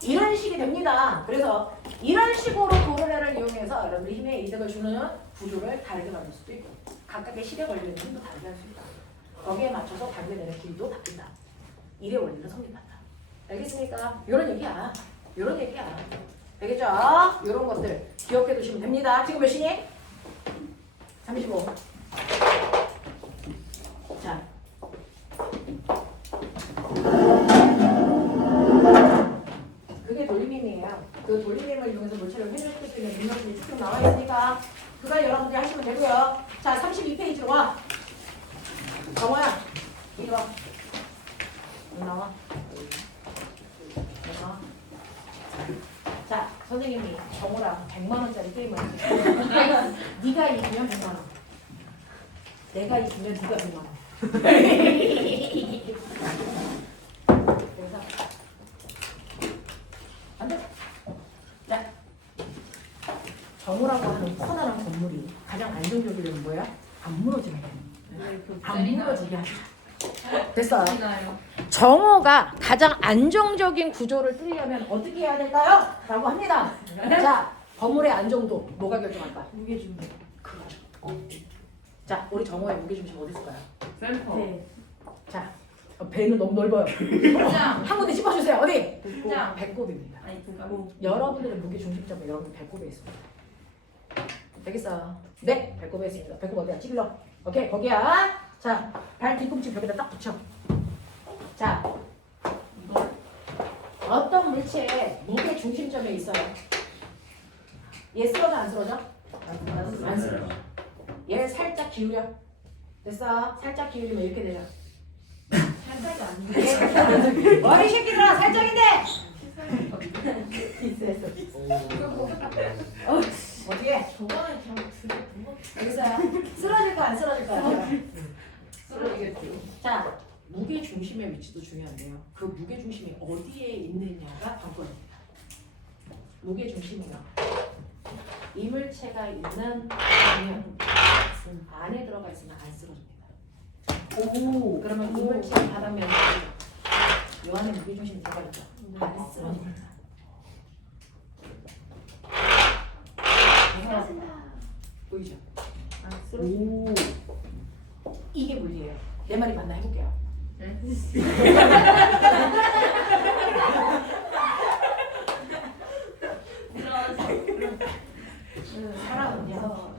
이런 식이 됩니다. 그래서 이런 식으로 도르래를 이용해서 여러분들이 힘의 이득을 주는 구조를 다르게 만들 수도 있고 각각의 실에 걸리는 힘도 다르게 할 수 있다. 거기에 맞춰서 당겨내는 길이도 바뀐다. 일의 원리는 성립한다. 알겠습니까? 이런 얘기야. 이런 얘기야. 되겠죠? 이런 것들 기억해 두시면 됩니다. 지금 몇 시니? 35. 자. 그게 돌림힘이에요. 그 돌림힘을 이용해서 물체를 회전시킬 수 있는 능력들이 쭉쭉 나와 있으니까 그걸 여러분들이 하시면 되고요. 자, 32페이지로 와. 정호야, 이리 와. 여기 나와. 여기 나와. 자, 선생님이 정호랑 100만원짜리 게임을 했어. 네가 이기면 100만원. 내가 이기면 네가 100만원. 그래서 안 돼. 정우라고 하는 커다란 건물이 가장 안정적이려면 뭐야? 안 무너지게 안 무너지게 하자. 됐어. 나요. 정오가 가장 안정적인 구조를 뚫려면 어떻게 해야 될까요? 라고 합니다. 자, 건물의 안정도 뭐가 결정할까? 무게중심. 그거죠. 자, 우리 정오의 무게중심 어디 있을까요? 센터. 네. 자, 배는 너무 넓어요. 그냥. 한 군데 짚어주세요. 어디? 그냥. 배꼽입니다. 아니 그거. 여러분들의 무게중심점은 여러분 배꼽에 있습니다. 되겠어? 네, 배꼽에 있습니다. 배꼽 어디야? 찔러. 오케이, 거기야. 자, 발 뒤꿈치 벽에다 딱 붙여. 자, 이거. 어떤 물체의 무게 중심점에 있어요? 얘 쓰러져 안 쓰러져? 안 쓰러져. 얘를 살짝 기울여. 됐어? 살짝 기울이면 이렇게 되죠. 살짝이 아닌데. 머리 새끼들아 살짝인데. 어떻게? 저번에 그냥 들어본 거. 여기서 쓰러질 거 안 쓰러질 거? 쓰러지겠지. 자, 무게 중심의 위치도 중요한데요. 그 무게 중심이 어디에 있느냐가 관건입니다. 무게 중심이요. 이물체가 있는 방향 안에 들어가 있으면 안 쓰러집니다. 오, 그러면 이물체 바닥면 요 안에 무게 중심이 들어가 있죠. 안 쓰러집니다. 보이죠? 오, 이게 물리예요. 내 말이 맞나 해볼게요. 네? 사람은요.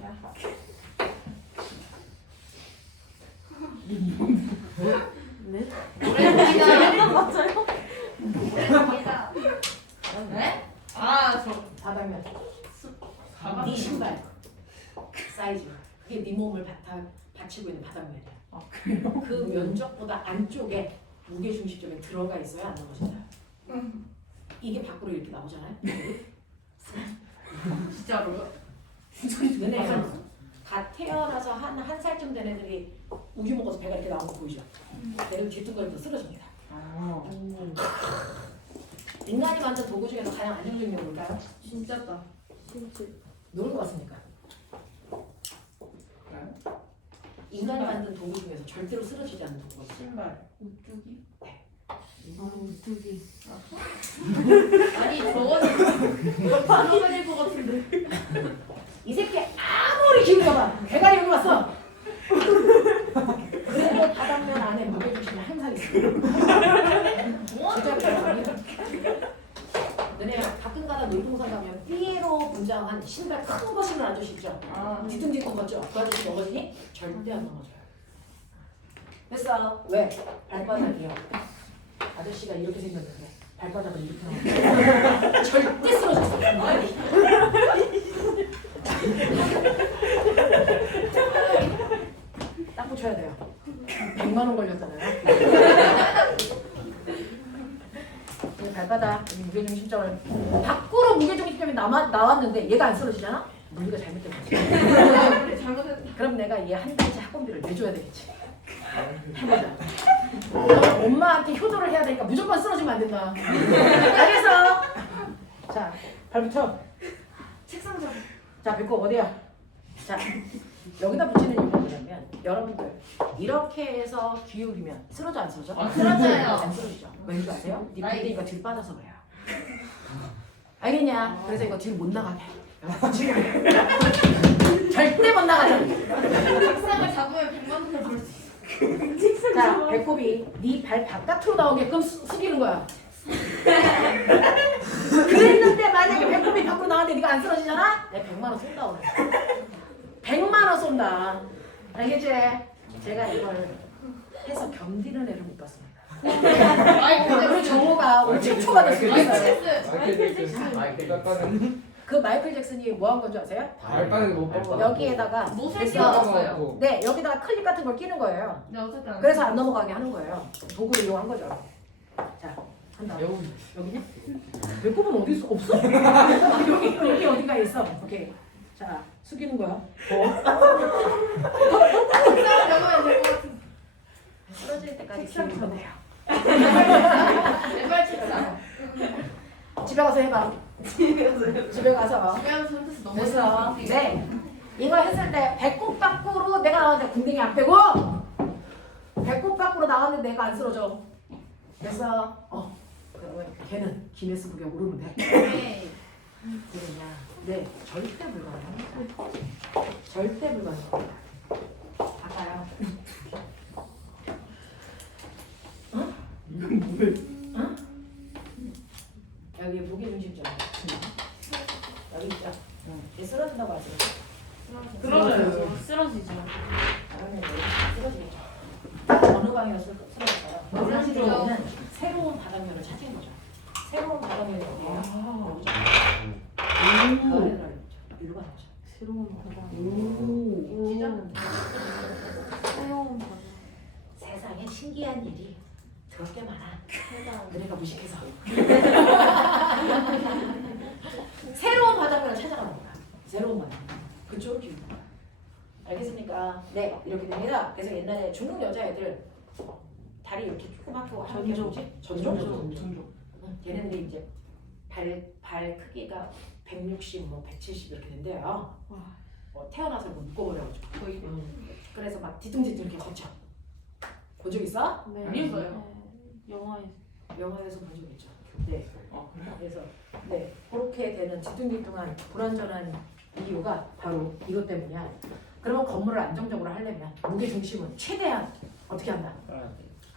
네? 맞아요? 네? 아, 저. 바닥면. 가방. 네 신발 사이즈. 그게 네 몸을 받치고 있는 바닥면이야. 그 면적보다 안쪽에 무게 중심점에 들어가 있어야 안 넘어져요. 이게 밖으로 이렇게 나오잖아요. 진짜로요? 왜냐면 갓 태어나서 한 살쯤 된 애들이 우유 먹어서 배가 이렇게 나오는 거 보이죠? 걔들 뒤뚱거리면서 쓰러집니다. 아. 인간이 만든 도구 중에서 가장 안정적인 게 뭘까요? 진짜다. 진짜. 노는 거 같습니까? 인간이 만든 도구 중에서 절대로 쓰러지지 않는 도구가 있어요. 신발. 우뚝이? 네. 아 우뚝이. 아니, 저거는 들어가질 것 같은데. 이 새끼 아무리 기울여봐 배가 여기 왔어. 그래도 바닥면 안에 무게중심이 항상 있어요. 너네 가끔가다 놀이동산 가면 삐에로 분장한 신발 큰 거 신는 아저씨 있죠? 아. 뒤뚱뒤뚱 걷죠? 그 아저씨 넘어지니? 절대 안 넘어져요. 됐어. 왜? 발바닥이요. 아저씨가 이렇게 생겼는데 발바닥은 이렇게 나와요. 절대 쓰러졌어. 딱 붙여야 돼요. 100만 원 걸렸잖아요. 이 발바닥 이 무게중심점을 밖으로 무게중심점이 나왔는데 얘가 안 쓰러지잖아? 우리가 잘못된 거지. 우리 잘못했. 그럼 내가 얘 한 달치 학원비를 내줘야 되겠지. 해보자. 그럼 엄마한테 효도를 해야 되니까 무조건 쓰러지면 안 된다. 알겠어? 자, 발 붙여. 책상 잡. 자, 배꼽 어디야? 자, 여기다 붙이는 이유가 뭐냐면 여러분들 이렇게 해서 기울이면 쓰러져 안 쓰러져? 안 쓰러져요. 안 쓰러지죠. 왠지 아세요? 네 부대니까 뒤로 빠져서 그래요. 알겠냐? 그래서 이거 뒤로 못 나가게. 절대 못 나가게. 책상을 잡으면 100만 원을 벌 수 있어. 자, 배꼽이 네 발 바깥으로 나오게끔 숙이는 거야. 그랬는데 만약에 배꼽이 밖으로 나왔는데 네가 안 쓰러지잖아? 내가 100만 원 쏜다 오늘. 100만 원 쏜다. 알겠지? 제가 이걸 해서 견디는 애를 못 봤습니다. 우리 정우가 오늘 최초가 될 수 있어요. 마이클 잭슨. 마이클 잭슨. 그 마이클 잭슨이 뭐 한 건 줄 아세요? 발바닥에 못 밟아. 여기에다가 못을 됐어. 끼워놨어요. 네, 여기다가 클립 같은 걸 끼는 거예요. 근데 어쨌든. 그래서 안 넘어가게 하는 거예요. 도구를 이용한 거죠. 자, 한다. 여기냐? 배꼽은 어디 있어? 없어? 여기 어딘가에 있어. 오케이. 자, 숙이는 거야. 책상을 잡으면 될 것 같은. 쓰러질 때까지 기울이면 돼요. 내발 책상. 집에 가서 해봐. 집에 가서. 집에서 선택스 너무 됐어. 힘들어. 네. 이거 했을 때 배꼽 밖으로 내가 나왔는데 궁뎅이 안 빼고 배꼽 밖으로 나왔는데 내가 안 쓰러져. 됐어. 그러면 걔는 기네스북에 오르면 돼. 네. 그러냐? 네, 절대 불가능합니다. 절대 불가능합니다. 아까요. 응? 이건 뭐예요? 응? 여기 무게중심점. 여기 있죠. 얘 쓰러진다고 하죠. 그러죠. 쓰러지죠. 그러면 쓰러지겠죠. 어느 방향으로 쓰러질까요? 쓰러지는 새로운 바닥면을 찾은 거죠. 새로운 바닥면이 어디예요? 여기죠. 이리로 가는 거죠. 새로운 바다. 찢었는데. 새로운 바다. 세상에 신기한 일이 더럽게 많아. 그러니까 무식해서. 새로운 바닥면을 찾아가는 거야. 새로운 바닥. 그쪽으로 기우는 거야. 알겠습니까? 네, 이렇게 됩니다. 그래서 옛날에 중국 여자애들 다리 이렇게 조그맣게 하는 게 뭐지? 전종? 응, 걔네들이 이제 발 크기가 160, 뭐 170 이렇게 된대요. 태어나서 뭐 묶어버려가지고. 거의 그래서 막 뒤뚱뒤뚱 이렇게 거쳐. 본 적 있어? 네. 아니었어요. 영화에서. 영화에서 본 적 있죠. 네. 그래서 네 그렇게 되는 뒤뚱뒤뚱한 불완전한 이유가 바로 이것 때문이야. 그러면 건물을 안정적으로 하려면 무게 중심은 최대한 어떻게 한다?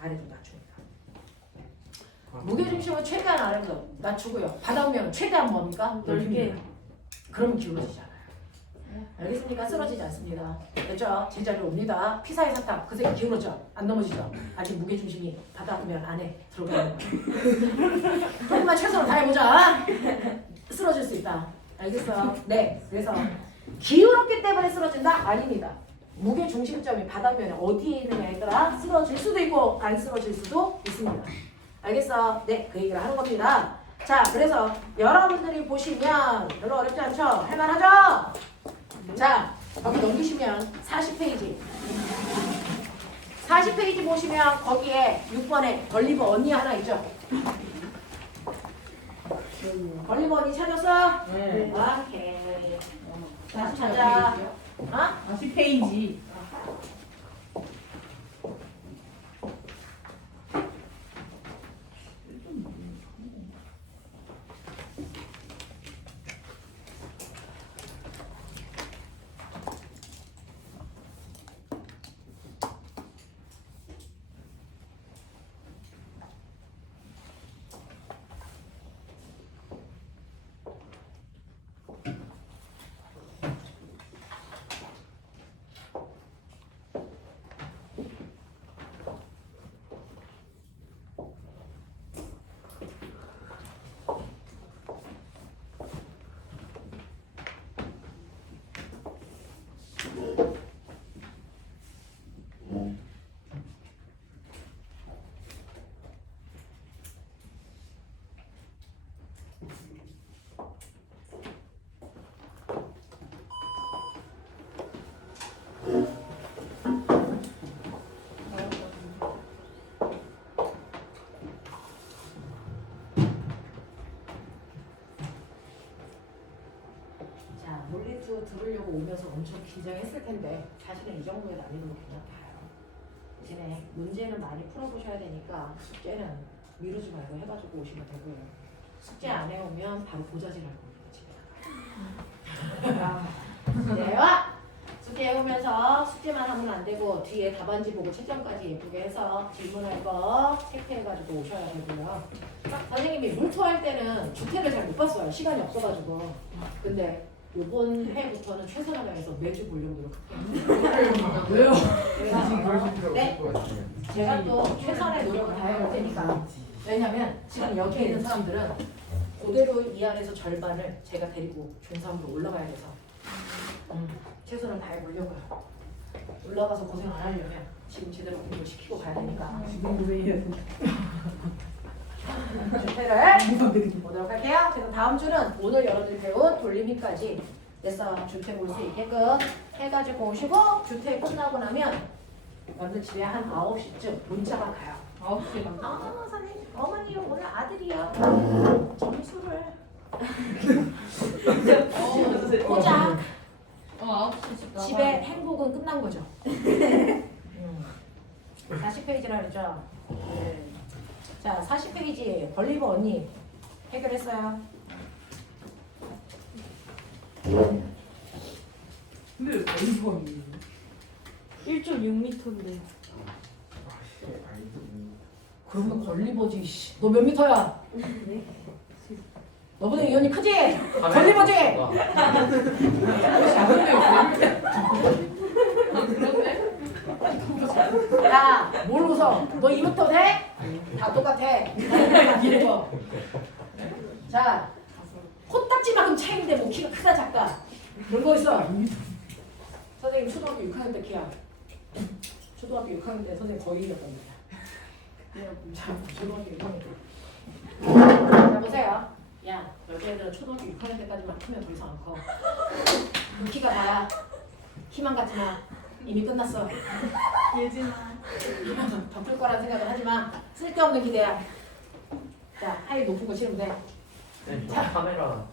아래로 낮춥니다. 무게 중심은 최대한 아래로 낮추고요. 바닥면은 최대한 뭡니까? 넓게. 그러면 기울어지잖아요. 알겠습니까? 쓰러지지 않습니다. 됐죠? 제자리로 옵니다. 피사의 사탑. 그 새끼 기울어져. 안 넘어지죠? 아직 무게중심이 바닥면 안에 들어가 있는 거예요. 조금만 최선을 다해보자. 쓰러질 수 있다. 알겠어? 네. 그래서 기울었기 때문에 쓰러진다? 아닙니다. 무게중심점이 바닥면에 어디에 있느냐에 따라 쓰러질 수도 있고 안 쓰러질 수도 있습니다. 알겠어? 네. 그 얘기를 하는 겁니다. 자, 그래서 여러분들이 보시면 별로 어렵지 않죠? 할만하죠? 자, 거기 넘기시면 40페이지. 40페이지 보시면 거기에 6번에 걸리버 언니 하나 있죠? 걸리버 언니 찾았어? 네. 오케이. 다시 찾아. 어? 40페이지. 자, 논리투 들으려고 오면서 엄청 긴장했을 텐데 사실은 이 정도의 난이도로 그냥 봐요. 대신에 문제는 많이 풀어보셔야 되니까 숙제는 미루지 말고 해가지고 오시면 되고요. 숙제 안 해오면 바로 고자질할 겁니다. 집에. 내와 숙제 해오면서 숙제만 하면 안 되고 뒤에 답안지 보고 채점까지 예쁘게 해서 질문할 거 체크해가지고 오셔야 되고요. 선생님이 물투할 때는 주택을 잘 못 봤어요. 시간이 없어가지고. 근데 이번 해부터는 최선을 다해서 매주 보려고 노력할게요. 왜요? 네. 제가 또 최선의 노력을 다해볼 테니까. 왜냐면 지금 여기에 있는 사람들은 그대로 이 안에서 절반을 제가 데리고 중3으로 올라가야 돼서 최선을 다해보려고요. 올라가서 고생 안 하려면 지금 제대로 공부를 시키고 가야 되니까. 지금 왜 해야 돼? 주택을 보도록 할게요. 그래서 다음 주는 오늘 여러분들이 배운 돌림이까지 됐어. 주택 올 수 있게끔 해가지고 오시고 주택 끝나고 나면 여러분들 집에 한 9시쯤 문자가 가요. 9시 간. 선생님, 어머니 오늘 아들이요. 점수를 고작 9시 집 나가. 집에 행복은 끝난 거죠. 40페이지라 그랬죠. 네. 자, 40페이지 벌리버 언니 해결했어요. 근데 왜 이번이? 1.6m인데. 그러면 걸리버지. 너 몇 미터야? 너보다 이 언니 크지? 걸리버지. 야, 뭘 웃어? 너 2m 돼? 다 똑같아. 이거. 자, 코딱지만큼 차이인데 뭐 키가 크다 작다. 그런 거 있어. 선생님 초등학교 6학년 때 키야. 초등학교 6학년 때 선생님 거의 이겼단 말이야. 자, 초등학교 6학년 때. 자, 보세요. 야, 여자애들은 초등학교 6학년 때까지만 크면 더 이상 안 커. 그 키가 다야. 키만 같지만 이미 끝났어. 예진아. 덮을 거란 생각은 하지만 쓸데없는 기대야. 자, 하일 높은 거 치면 돼. 자, 카메라.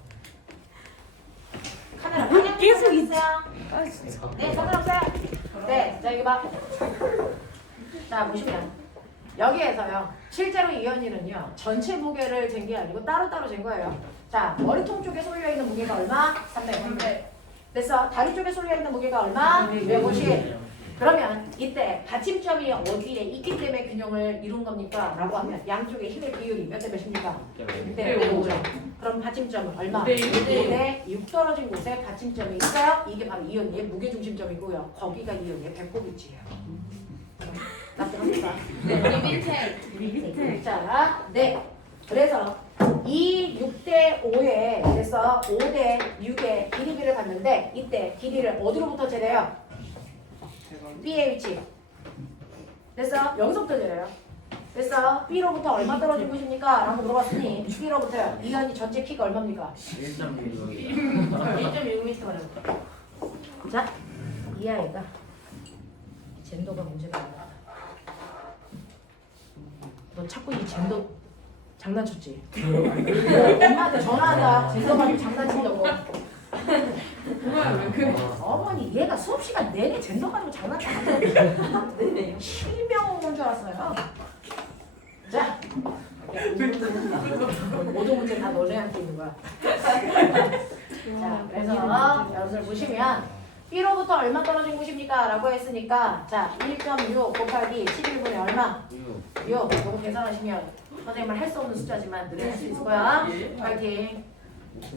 카메라 방향 계속 있어요. 아 진짜. 네, 상관없어요. 네, 자 이거 봐. 자 보시면 여기에서요. 실제로 이 언니는요. 전체 무게를 잰 게 아니고 따로따로 잰 거예요. 자, 머리통 쪽에 쏠려 있는 무게가 얼마? 300. 됐어. 다리 쪽에 쏠려 있는 무게가 얼마? 150. 그러면 이때 받침점이 어디에 있기 때문에 균형을 이룬 겁니까? 라고 하면 양쪽의 힘의 비율이 몇 대 몇입니까? 6대 5죠. 그럼 받침점은 얼마? 5대 6 떨어진 곳에 받침점이 있어요. 이게 바로 이 언니의 무게중심점이고요. 거기가 이 언니의 배꼽 위치예요. 납득합니까? 네, 밑에. 자, 네. 그래서 이 6대 5에 그래서 5대 6의 길이비를 봤는데 이때 길이를 어디로부터 재래요? B의 위치. 됐어? 여기서부터 재래요. 됐어? B로부터 얼마 떨어진 곳입니까? 라고 물어봤으니 B로부터요. 이 언니 전체 키가 얼마입니까? 1.6m라고. 자, 이 아이가 젠더가 문제가 아니야. 너 자꾸 이 젠더 장난쳤지? 엄마한테 전화하자. 젠더 가지고 장난친다고. 어머니 얘가 수업 시간 내내 젠더 가지고 장난치는데 실명 온 줄 알았어요. 자, 모든 문제 다 너네한테 있는 거야. 자, 그래서 여러분들 보시면 B로부터 얼마 떨어진 곳입니까? 라고 했으니까 자, 1.6 곱하기 11분의 얼마? 6. 이거 계산하시면 선생님은 할 수 없는 숫자지만 늘 할 수 있을 거야. 파이팅.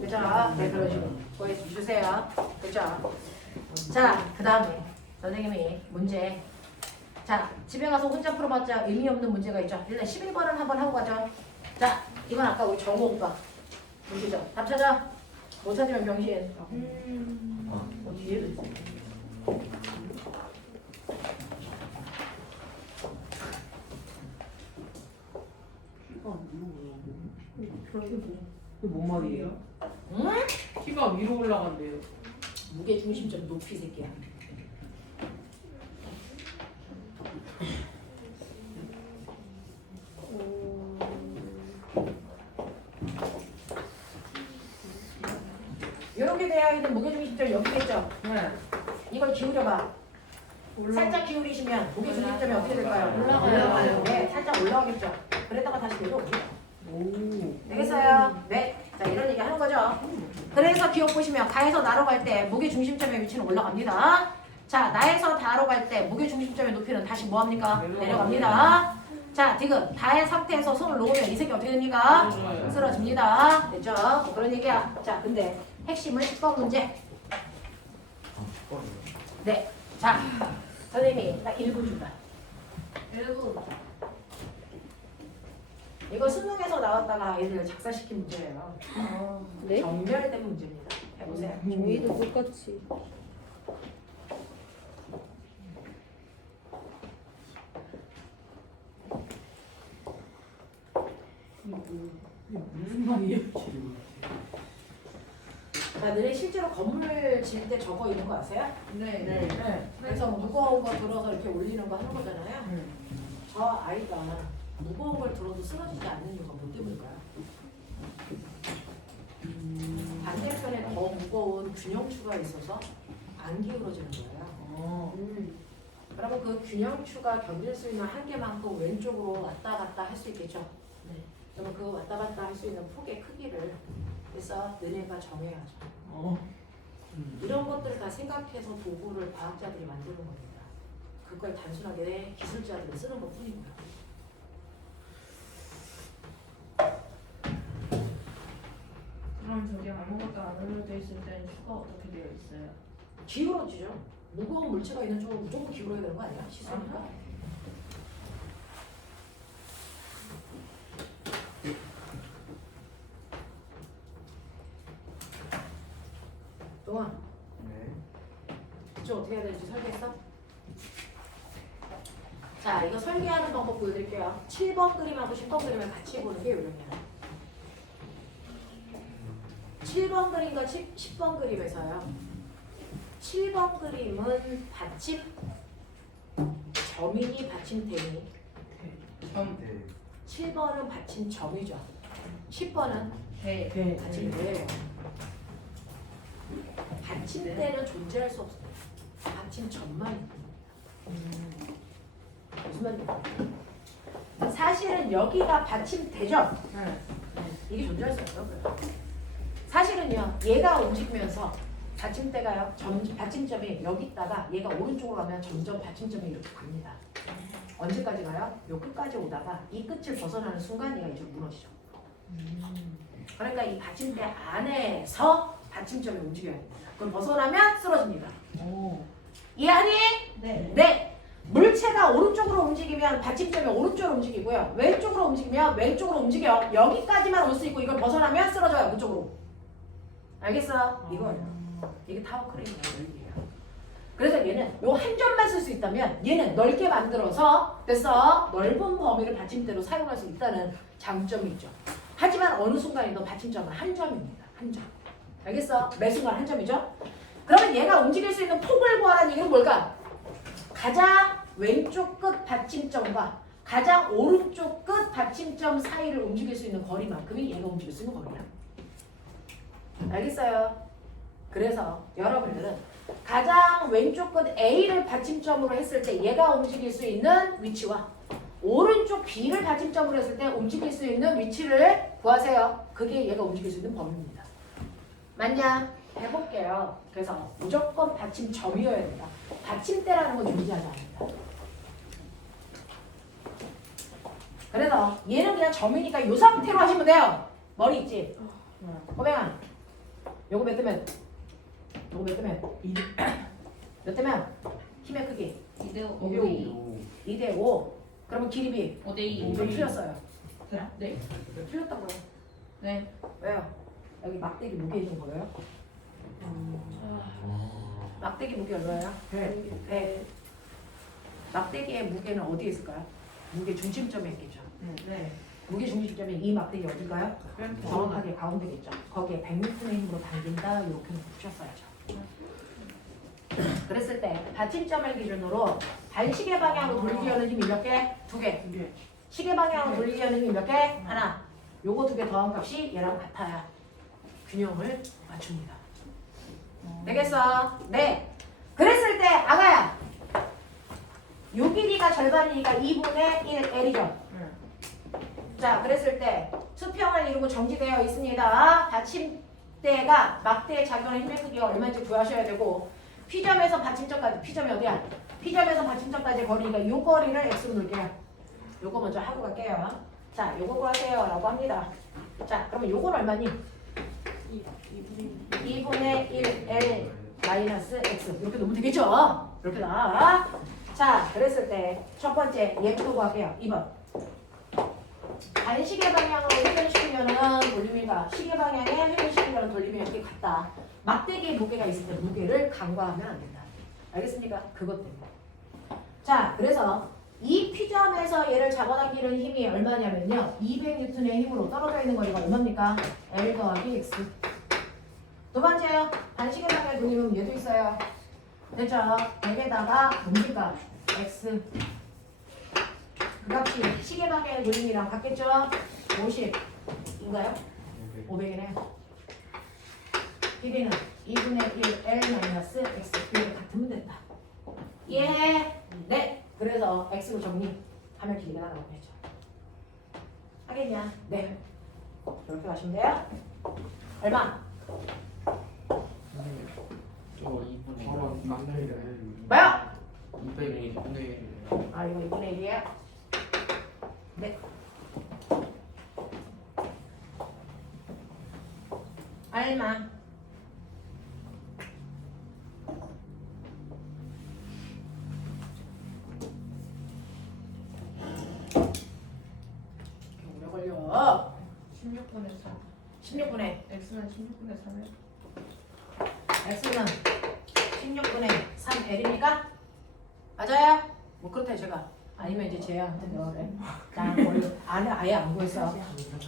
그죠? 네, 그런 식으로 보여주세요. 그죠? 자, 그 다음에 선생님이 문제. 자, 집에 가서 혼자 풀어봤자 의미 없는 문제가 있죠. 일단 11번은 한번 하고 가죠. 자, 이건 아까 우리 정우 오빠 문제죠. 답 찾아. 못 찾으면 병신. 뒤에도 있어. 그게 뭔 말이에요? 응? 키가 위로 올라간대요. 무게 중심점 높이 새끼야. 이렇게 돼야 있는 무게 중심점 여기 있겠죠? 네. 이걸 기울여봐. 살짝 기울이시면 무게 중심점이 어떻게 될까요? 올라가요. 네, 살짝 올라가겠죠. 그랬다가 다시 내려오죠. 오. 되겠어요? 네. 자, 이런 얘기 하는 거죠. 그래서 기억 보시면 가에서 나로 갈 때 무게 중심점의 위치는 올라갑니다. 자, 나에서 다로 갈 때 무게 중심점의 높이는 다시 뭐 합니까? 내려갑니다. 자, 지금 다의 상태에서 손을 놓으면 이 새끼 어떻게 됩니까? 쓰러집니다. 됐죠? 뭐 그런 얘기야. 자, 근데 핵심은 10번 문제. 네. 자, 선생님이 딱 1분 준다. 1분. 이거 수능에서 나왔다가 아이들 작사시킨 문제예요. 네? 정렬된 문제입니다. 해보세요. 저희도 똑같이. 무슨 말이에요? 자, 너네 실제로 건물을 지을 때 저거 있는 거 아세요? 네. 네. 그래서 무거운 거 들어서 이렇게 올리는 거 하는 거잖아요. 저 아이가 무거운 걸 들어도 쓰러지지 않는 이유가 뭐 때문일까요? 반대편에 더 무거운 균형추가 있어서 안 기울어지는 거예요. 그러면 그 균형추가 견딜 수 있는 한계만큼 왼쪽으로 왔다 갔다 할 수 있겠죠? 네. 그러면 그 왔다 갔다 할 수 있는 폭의 크기를 그래서 너네가 정해야죠. 이런 것들을 다 생각해서 도구를 과학자들이 만드는 겁니다. 그걸 단순하게 기술자들이 쓰는 것 뿐이고요. 그럼 저게 아무것도 안 올려져 있을 때는 수가 어떻게 되어 있어요? 기울어지죠. 무거운 물체가 있는 쪽으로 무조건 기울어야 되는 거 아니야? 시선이니까. 동아, 네. 이쪽 어떻게 해야 될지 설계했어? 자, 이거 설계하는 방법 보여드릴게요. 7번 그림하고 10번 그림을 같이 보는 게 요령이야. 7번 그림과 10번 그림에서요. 7번 그림은 받침, 점이니 받침대니. 네. 7번은 받침 점이죠. 10번은 네. 받침대예요. 받침대는 존재할 수 없어요. 받침 점만 있습니다. 무슨 말이야? 사실은 여기가 받침대죠. 이게 존재할 수 없어요. 사실은요, 얘가 움직이면서 받침대가요, 받침점이 여기 있다가 얘가 오른쪽으로 가면 점점 받침점이 이렇게 갑니다. 언제까지 가요? 요 끝까지 오다가 이 끝을 벗어나는 순간 얘가 이제 무너지죠. 그러니까 이 받침대 안에서 받침점이 움직여야 됩니다. 그럼 벗어나면 쓰러집니다. 이해하니? 네. 네. 물체가 오른쪽으로 움직이면 받침점이 오른쪽으로 움직이고요. 왼쪽으로 움직이면 왼쪽으로 움직여. 여기까지만 올 수 있고 이걸 벗어나면 쓰러져요. 그쪽으로. 알겠어? 이거예요. 이게 타워 크레인의 원리예요. 그래서 얘는 요 한 점만 쓸 수 있다면 얘는 넓게 만들어서 됐어. 넓은 범위를 받침대로 사용할 수 있다는 장점이 있죠. 하지만 어느 순간에도 받침점은 한 점입니다. 한 점. 알겠어? 매 순간 한 점이죠? 그러면 얘가 움직일 수 있는 폭을 구하라는 얘기는 뭘까? 가장 왼쪽 끝 받침점과 가장 오른쪽 끝 받침점 사이를 움직일 수 있는 거리만큼이 얘가 움직일 수 있는 거리야. 알겠어요? 그래서 여러분들은 가장 왼쪽 끝 A를 받침점으로 했을 때 얘가 움직일 수 있는 위치와 오른쪽 B를 받침점으로 했을 때 움직일 수 있는 위치를 구하세요. 그게 얘가 움직일 수 있는 범위입니다. 맞냐? 해볼게요. 그래서 무조건 받침점이어야 된다. 받침대라는 건 존재하지 않는다. 그래서 얘는 그냥 점이니까 이 상태로 하시면 돼요. 머리 있지? 호명아, 요거 몇 대면? 요거 몇 대면? 몇 대면? 힘의 크기 2대 5대 2대 5. 그러면 길이비 5대 2. 이거 틀렸어요. 네. 틀렸다고요. 네. 왜요? 여기 막대기 무게 있는 거예요? 막대기 무게 얼마예요? 100. 막대기의 무게는 어디에 있을까요? 무게 중심점에 있겠죠. 네. 무게 중심점에 이 막대기 어딜까요? 정확하게 가운데겠죠. 거기에 100N의 힘으로 당긴다 이렇게 붙였어야죠. 그랬을 때 받침점을 기준으로 반시계 방향으로 돌리기 하는 힘이 몇 개? 2개. 시계 방향으로 돌리기 하는 힘이 몇 개? 하나. 요거 2개 더한 값이 얘랑 같아야 균형을 맞춥니다. 되겠어? 네. 그랬을 때 아가야, 요 길이가 절반이니까 2분의 1 L이죠. 자, 그랬을 때 수평을 이루고 정지되어 있습니다. 받침대가 막대에 작용하는 힘의 크기가 얼마인지 구하셔야 되고 P점에서 받침점까지, P점이 어디야? P점에서 받침점까지 거리니까 요 거리를 X로 놓을게요. 요거 먼저 하고 갈게요. 자, 요거 구하세요 라고 합니다. 자, 그러면 요건 얼마니? 2분의 1 L 마이너스 X 이렇게 놓으면 되겠죠? 이렇게 나. 자, 그랬을 때 첫 번째 얘부터 구할게요. 2번. 반시계 방향으로 회전시키면은 돌림이가 시계 방향에 회전시키면 돌림이 이렇게 같다. 막대기에 무게가 있을 때 무게를 간과하면 안 된다. 알겠습니까? 그것 때문에. 자, 그래서 이 P점에서 얘를 잡아당기는 힘이 얼마냐면요. 200N의 힘으로 떨어져 있는 거리가 얼마입니까? L 더하기 X. 두 번째요. 반시계 방향 돌리면 얘도 있어요. 됐죠? 100에다가 뭡니까? X. 그 값이 시계방향의 돌림이랑 같겠죠? 50인가요? 500이네요. 길이는 2분의 1 L-X 이거 같으면 된다. 예. 네. 그래서 X로 정리하면 길이가 나가면 되죠. 하겠냐? 네. 이렇게 가시면 돼요. 얼마? 저 2분의 바로 1. 남편이래. 뭐요? 2분의 1. 아 이거 2분의 1이에요? 네. 얼마? 오래 걸려. 16분의 3. 16분의 X는 16분의 3을. X는 16분의 3L입니까? 맞아요? 뭐 그렇다 제가. 아니면 이제 쟤한테 내가 그래. 난 원래 아예 안 구했어.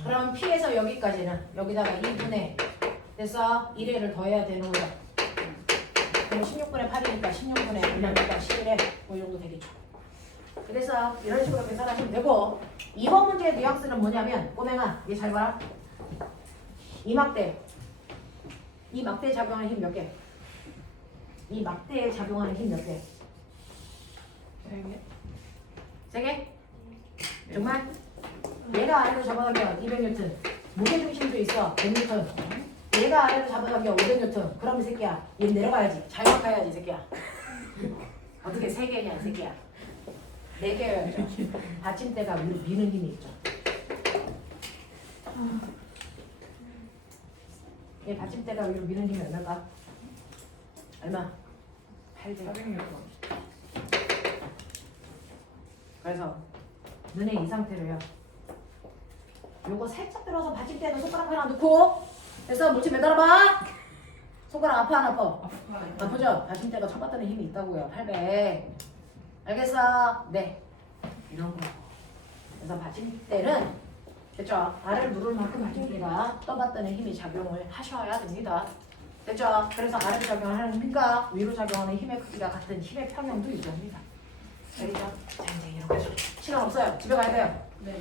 그럼 P에서 여기까지는 여기다가 2분의 돼서 1회를 더해야 되는 거죠. 그럼 16분의 8이니까 16분의 1이니까 11회 뭐 이 정도 되겠죠. 그래서 이런 식으로 계산하시면 되고 2번 문제의 뉘앙스는 뭐냐면 꼬맹아 얘 잘 봐라. 이 막대 작용하는 힘 몇 개? 이 막대에 작용하는 힘 몇 개? 3개. 3개? 정말? 얘가 아래로 잡아당겨 200N 무게중심도 있어 100N 얘가 아래로 잡아당겨 500N 그럼 이 새끼야 얘 내려가야지 자유학 가야지 이 새끼야 어떻게 3개냐 이 새끼야 4개여야죠 받침대가 위로 미는 힘이 있죠 얘 받침대가 위로 미는 힘이 얼마일까? 얼마? 800 400m. 그래서 너네 이 상태로요. 요거 살짝 들어서 받침대에다 손가락 하나 넣고 그래서 물체 매달아봐. 손가락 아파 안 아파? 아프죠? 받침대가 쳐받드는 힘이 있다고요. 800. 알겠어? 네. 이런 거. 그래서 받침대는 됐죠? 알을 누를 만큼 받침대가 떠받드는 힘이 작용을 하셔야 됩니다. 됐죠? 그래서 아래로 작용하는 힘과 위로 작용하는 힘의 크기가 같은 힘의 평형도 유지합니다. 알겠죠? 자 이제 이런 거죠. 시간 없어요. 집에 가야 돼요. 네.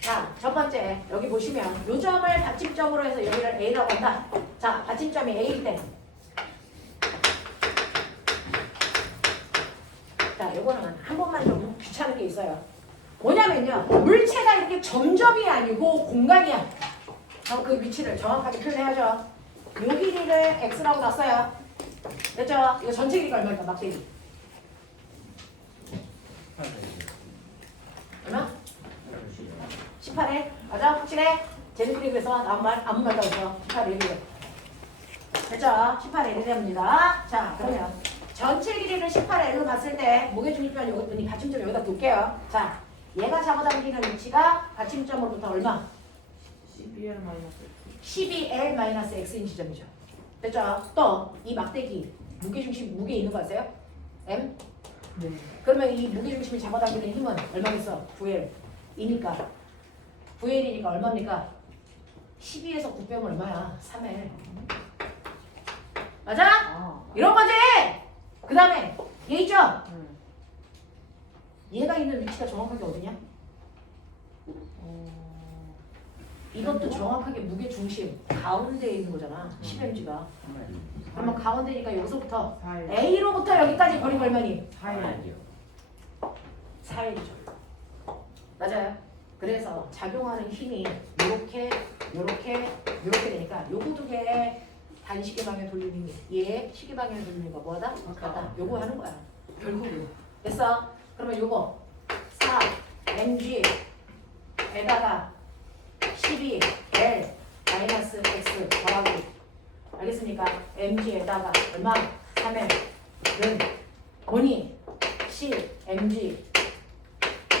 자, 첫 번째 여기 보시면 요 점을 받침점으로 해서 여기를 A라고 한다. 자, 받침점이 A일 때. 자, 요거는 한 번만 좀 귀찮은 게 있어요. 뭐냐면요. 물체가 이렇게 점점이 아니고 공간이야. 그 위치를 정확하게 표현해야죠. 요 길이를 X라고 놨어요. 됐죠? 이거 전체 길이가 얼마일까? 막대기. 얼마? 18일? 맞아? 확실해? 제니프리 그래서 아무 말도 없어. 18일이래. 됐죠? 18일이랍니다. 자, 그러면 전체 길이를 18L로 봤을 때 무게중심점 여기 받침점 여기다 둘게요. 자, 얘가 잡아당기는 위치가 받침점으로부터 얼마? 12L-X인 지점이죠. 됐죠? 또 이 막대기 무게중심 무게 있는 거 아세요? M? 네. 그러면 이 무게중심이 잡아당기는 힘은 얼마겠어? 9L 이니까 9L이니까 얼마입니까? 12에서 9 빼면 얼마야? 3L 맞아? 아. 이런 거지! 그 다음에 얘 있죠? 얘가 있는 위치가 정확하게 어디냐? 이것도 정확하게 무게중심 가운데에 있는 거잖아 10mg가 그러면 가운데니까 여기서부터 4일. A로부터 여기까지 거리가 얼마니? 4일. 4일이죠. 맞아요. 그래서 작용하는 힘이 요렇게 되니까 요거 두 개 단시계 방향 돌리는 힘이 얘 시계 방향 돌리는 거 뭐하다? 같다. 요거 하는 거야. 결국은. 됐어? 그러면 요거 4 mg 에다가 12L 마이너스 X 더하기 알겠습니까? mg에다가 얼마? 3L은 뭐니? 10 mg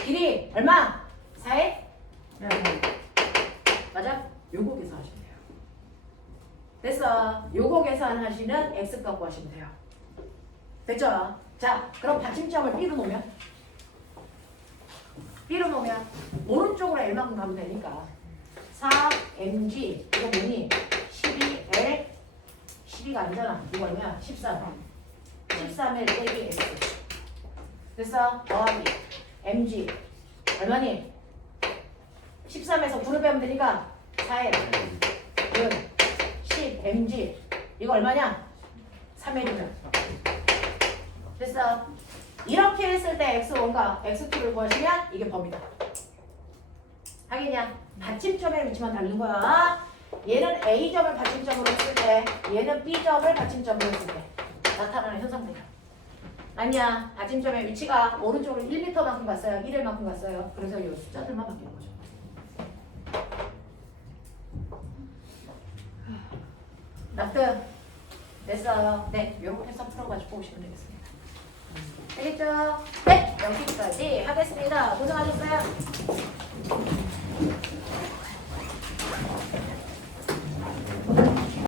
길이 얼마? 4일? 맞아? 요거 계산하시면 돼요. 됐어. 요거 계산하시는 X 갖고 하시면 돼요. 됐죠? 자, 그럼 받침점을 B로 놓으면 오른쪽으로 L만큼 가면 되니까 4mg 이거 뭐니? 12L 12가 아니잖아. 이거 얼마야? 13L 빼기 X 됐어? 더하기 mg 얼마니? 13에서 9를 빼면 되니까 4의 10 mg 이거 얼마냐? 3mg. 됐어. 이렇게 했을 때 x1과 x2를 구하시면 이게 범위다. 하겠냐? 받침점의 위치만 다른 거야. 얘는 A점을 받침점으로 했을 때 얘는 B점을 받침점으로 했을 때 나타나는 현상들이야. 아니야. 받침점의 위치가 오른쪽으로 1m만큼 갔어요. 1일만큼 갔어요. 그래서 이 숫자들만 바뀌는 거죠. 납득 됐어요. 네, 이렇게 해서 풀어가지고 오시면 되겠습니다. 알겠죠? 네, 여기까지 하겠습니다. 고생하셨어요.